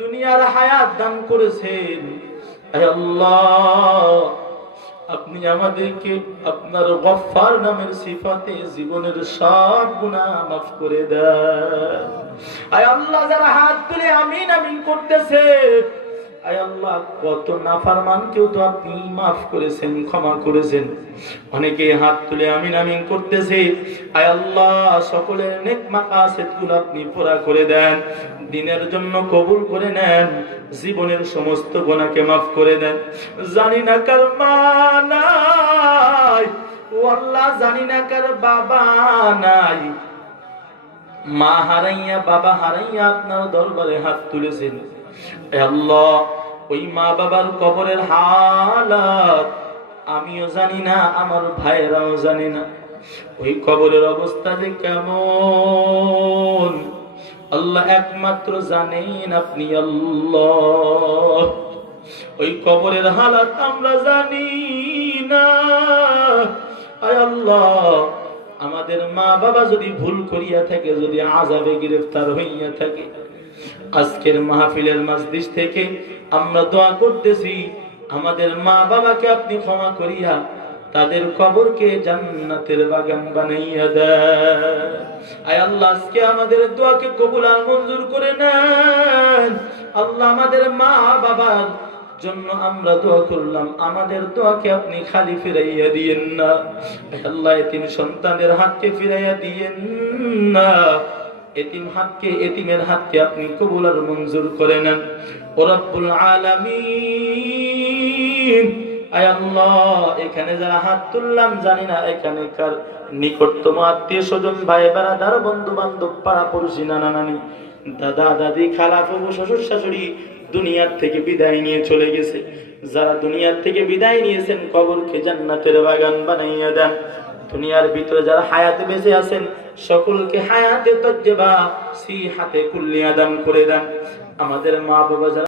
দুনিয়ার হায়াত দান করেছেন? আয় আল্লাহ, আপনি আমাদেরকে আপনার গফফার নামের সিফাতে জীবনের সব গুনাহ মাফ করে দেন। আয় আল্লাহ, যারা হাত তুলে আমিন আমিন করতেছে, আয় আল্লাহ, কত নাফরমানকেও তো আপনি মাফ করেছেন, ক্ষমা করেছেন। অনেকে হাত তুলে আমিন আমিন করতেছে, আয় আল্লাহ, সকলের নেক মাকাসিদগুলো আপনি পুরা করে দেন, দ্বীনের জন্য কবুল করে নেন, জীবনের সমস্ত গুনাহকে মাফ করে দেন। জানি না কার মা নাই, ও আল্লাহ, জানি না কার বাবা নাই, মা হারাইয়া বাবা হারাইয়া আপনার দরবারে হাত তুলেছেন। হে আল্লাহ, ওই মা বাবার কবরের হালাত আমিও জানি না, আমার ভাইরাও জানি না, ওই কবরের অবস্থা যে কেমন আল্লাহ একমাত্র জানেন আপনি। আল্লাহ, ওই কবরের হালাত আমরা জানি না। আয় আল্লাহ, আমাদের মা বাবা যদি ভুল করিয়া থাকে, যদি আযাবে গ্রেফতার হইয়া থাকে, আজকের মাহফিলের মাজলিস থেকে আমরা দোয়া করতেছি, আমাদের মা বাবাকে আপনি ক্ষমা করিয়া তাদের কবরকে জান্নাতের বাগান বানাইয়া দেন। আয় আল্লাহ, আজকে আমাদের দোয়াকে কবুল আর মঞ্জুর করে নেন। আল্লাহ, আমাদের মা বাবার জন্য আমরা দোয়া করলাম, আমাদের দোয়াকে আপনি খালি ফিরাইয়া দিয়েন না। আল্লাহ, এতিম সন্তানের হাতকে ফিরাইয়া দিয়েন না, এতিমের হাতকে আপনি কবুল আর মঞ্জুর করে নেন। ও রব্বুল আলামিন, আয় আল্লাহ, এখানে যারা হাত তুললাম, জানি না এখানেকার নিকটতম আত্মীয় স্বজন, ভাই বেড়াদার, বন্ধু বান্ধব, পাড়া পড়শি, নানা নানি, দাদা দাদি, খালা ফুফু, শ্বশুর শাশুড়ি দুনিয়ার থেকে বিদায় নিয়ে চলে গেছে। যারা দুনিয়ার থেকে বিদায় নিয়েছেন, কবরকে জান্নাতের বাগান বানাইয়া দেন। দুনিয়ার ভিতরে যারা হায়াতে বেঁচে আছেন, সকলকে হায়াতে তজ্জবা সিহাতে কুল্লিয়া দান করে দেন। আমাদের মা বাবা যারা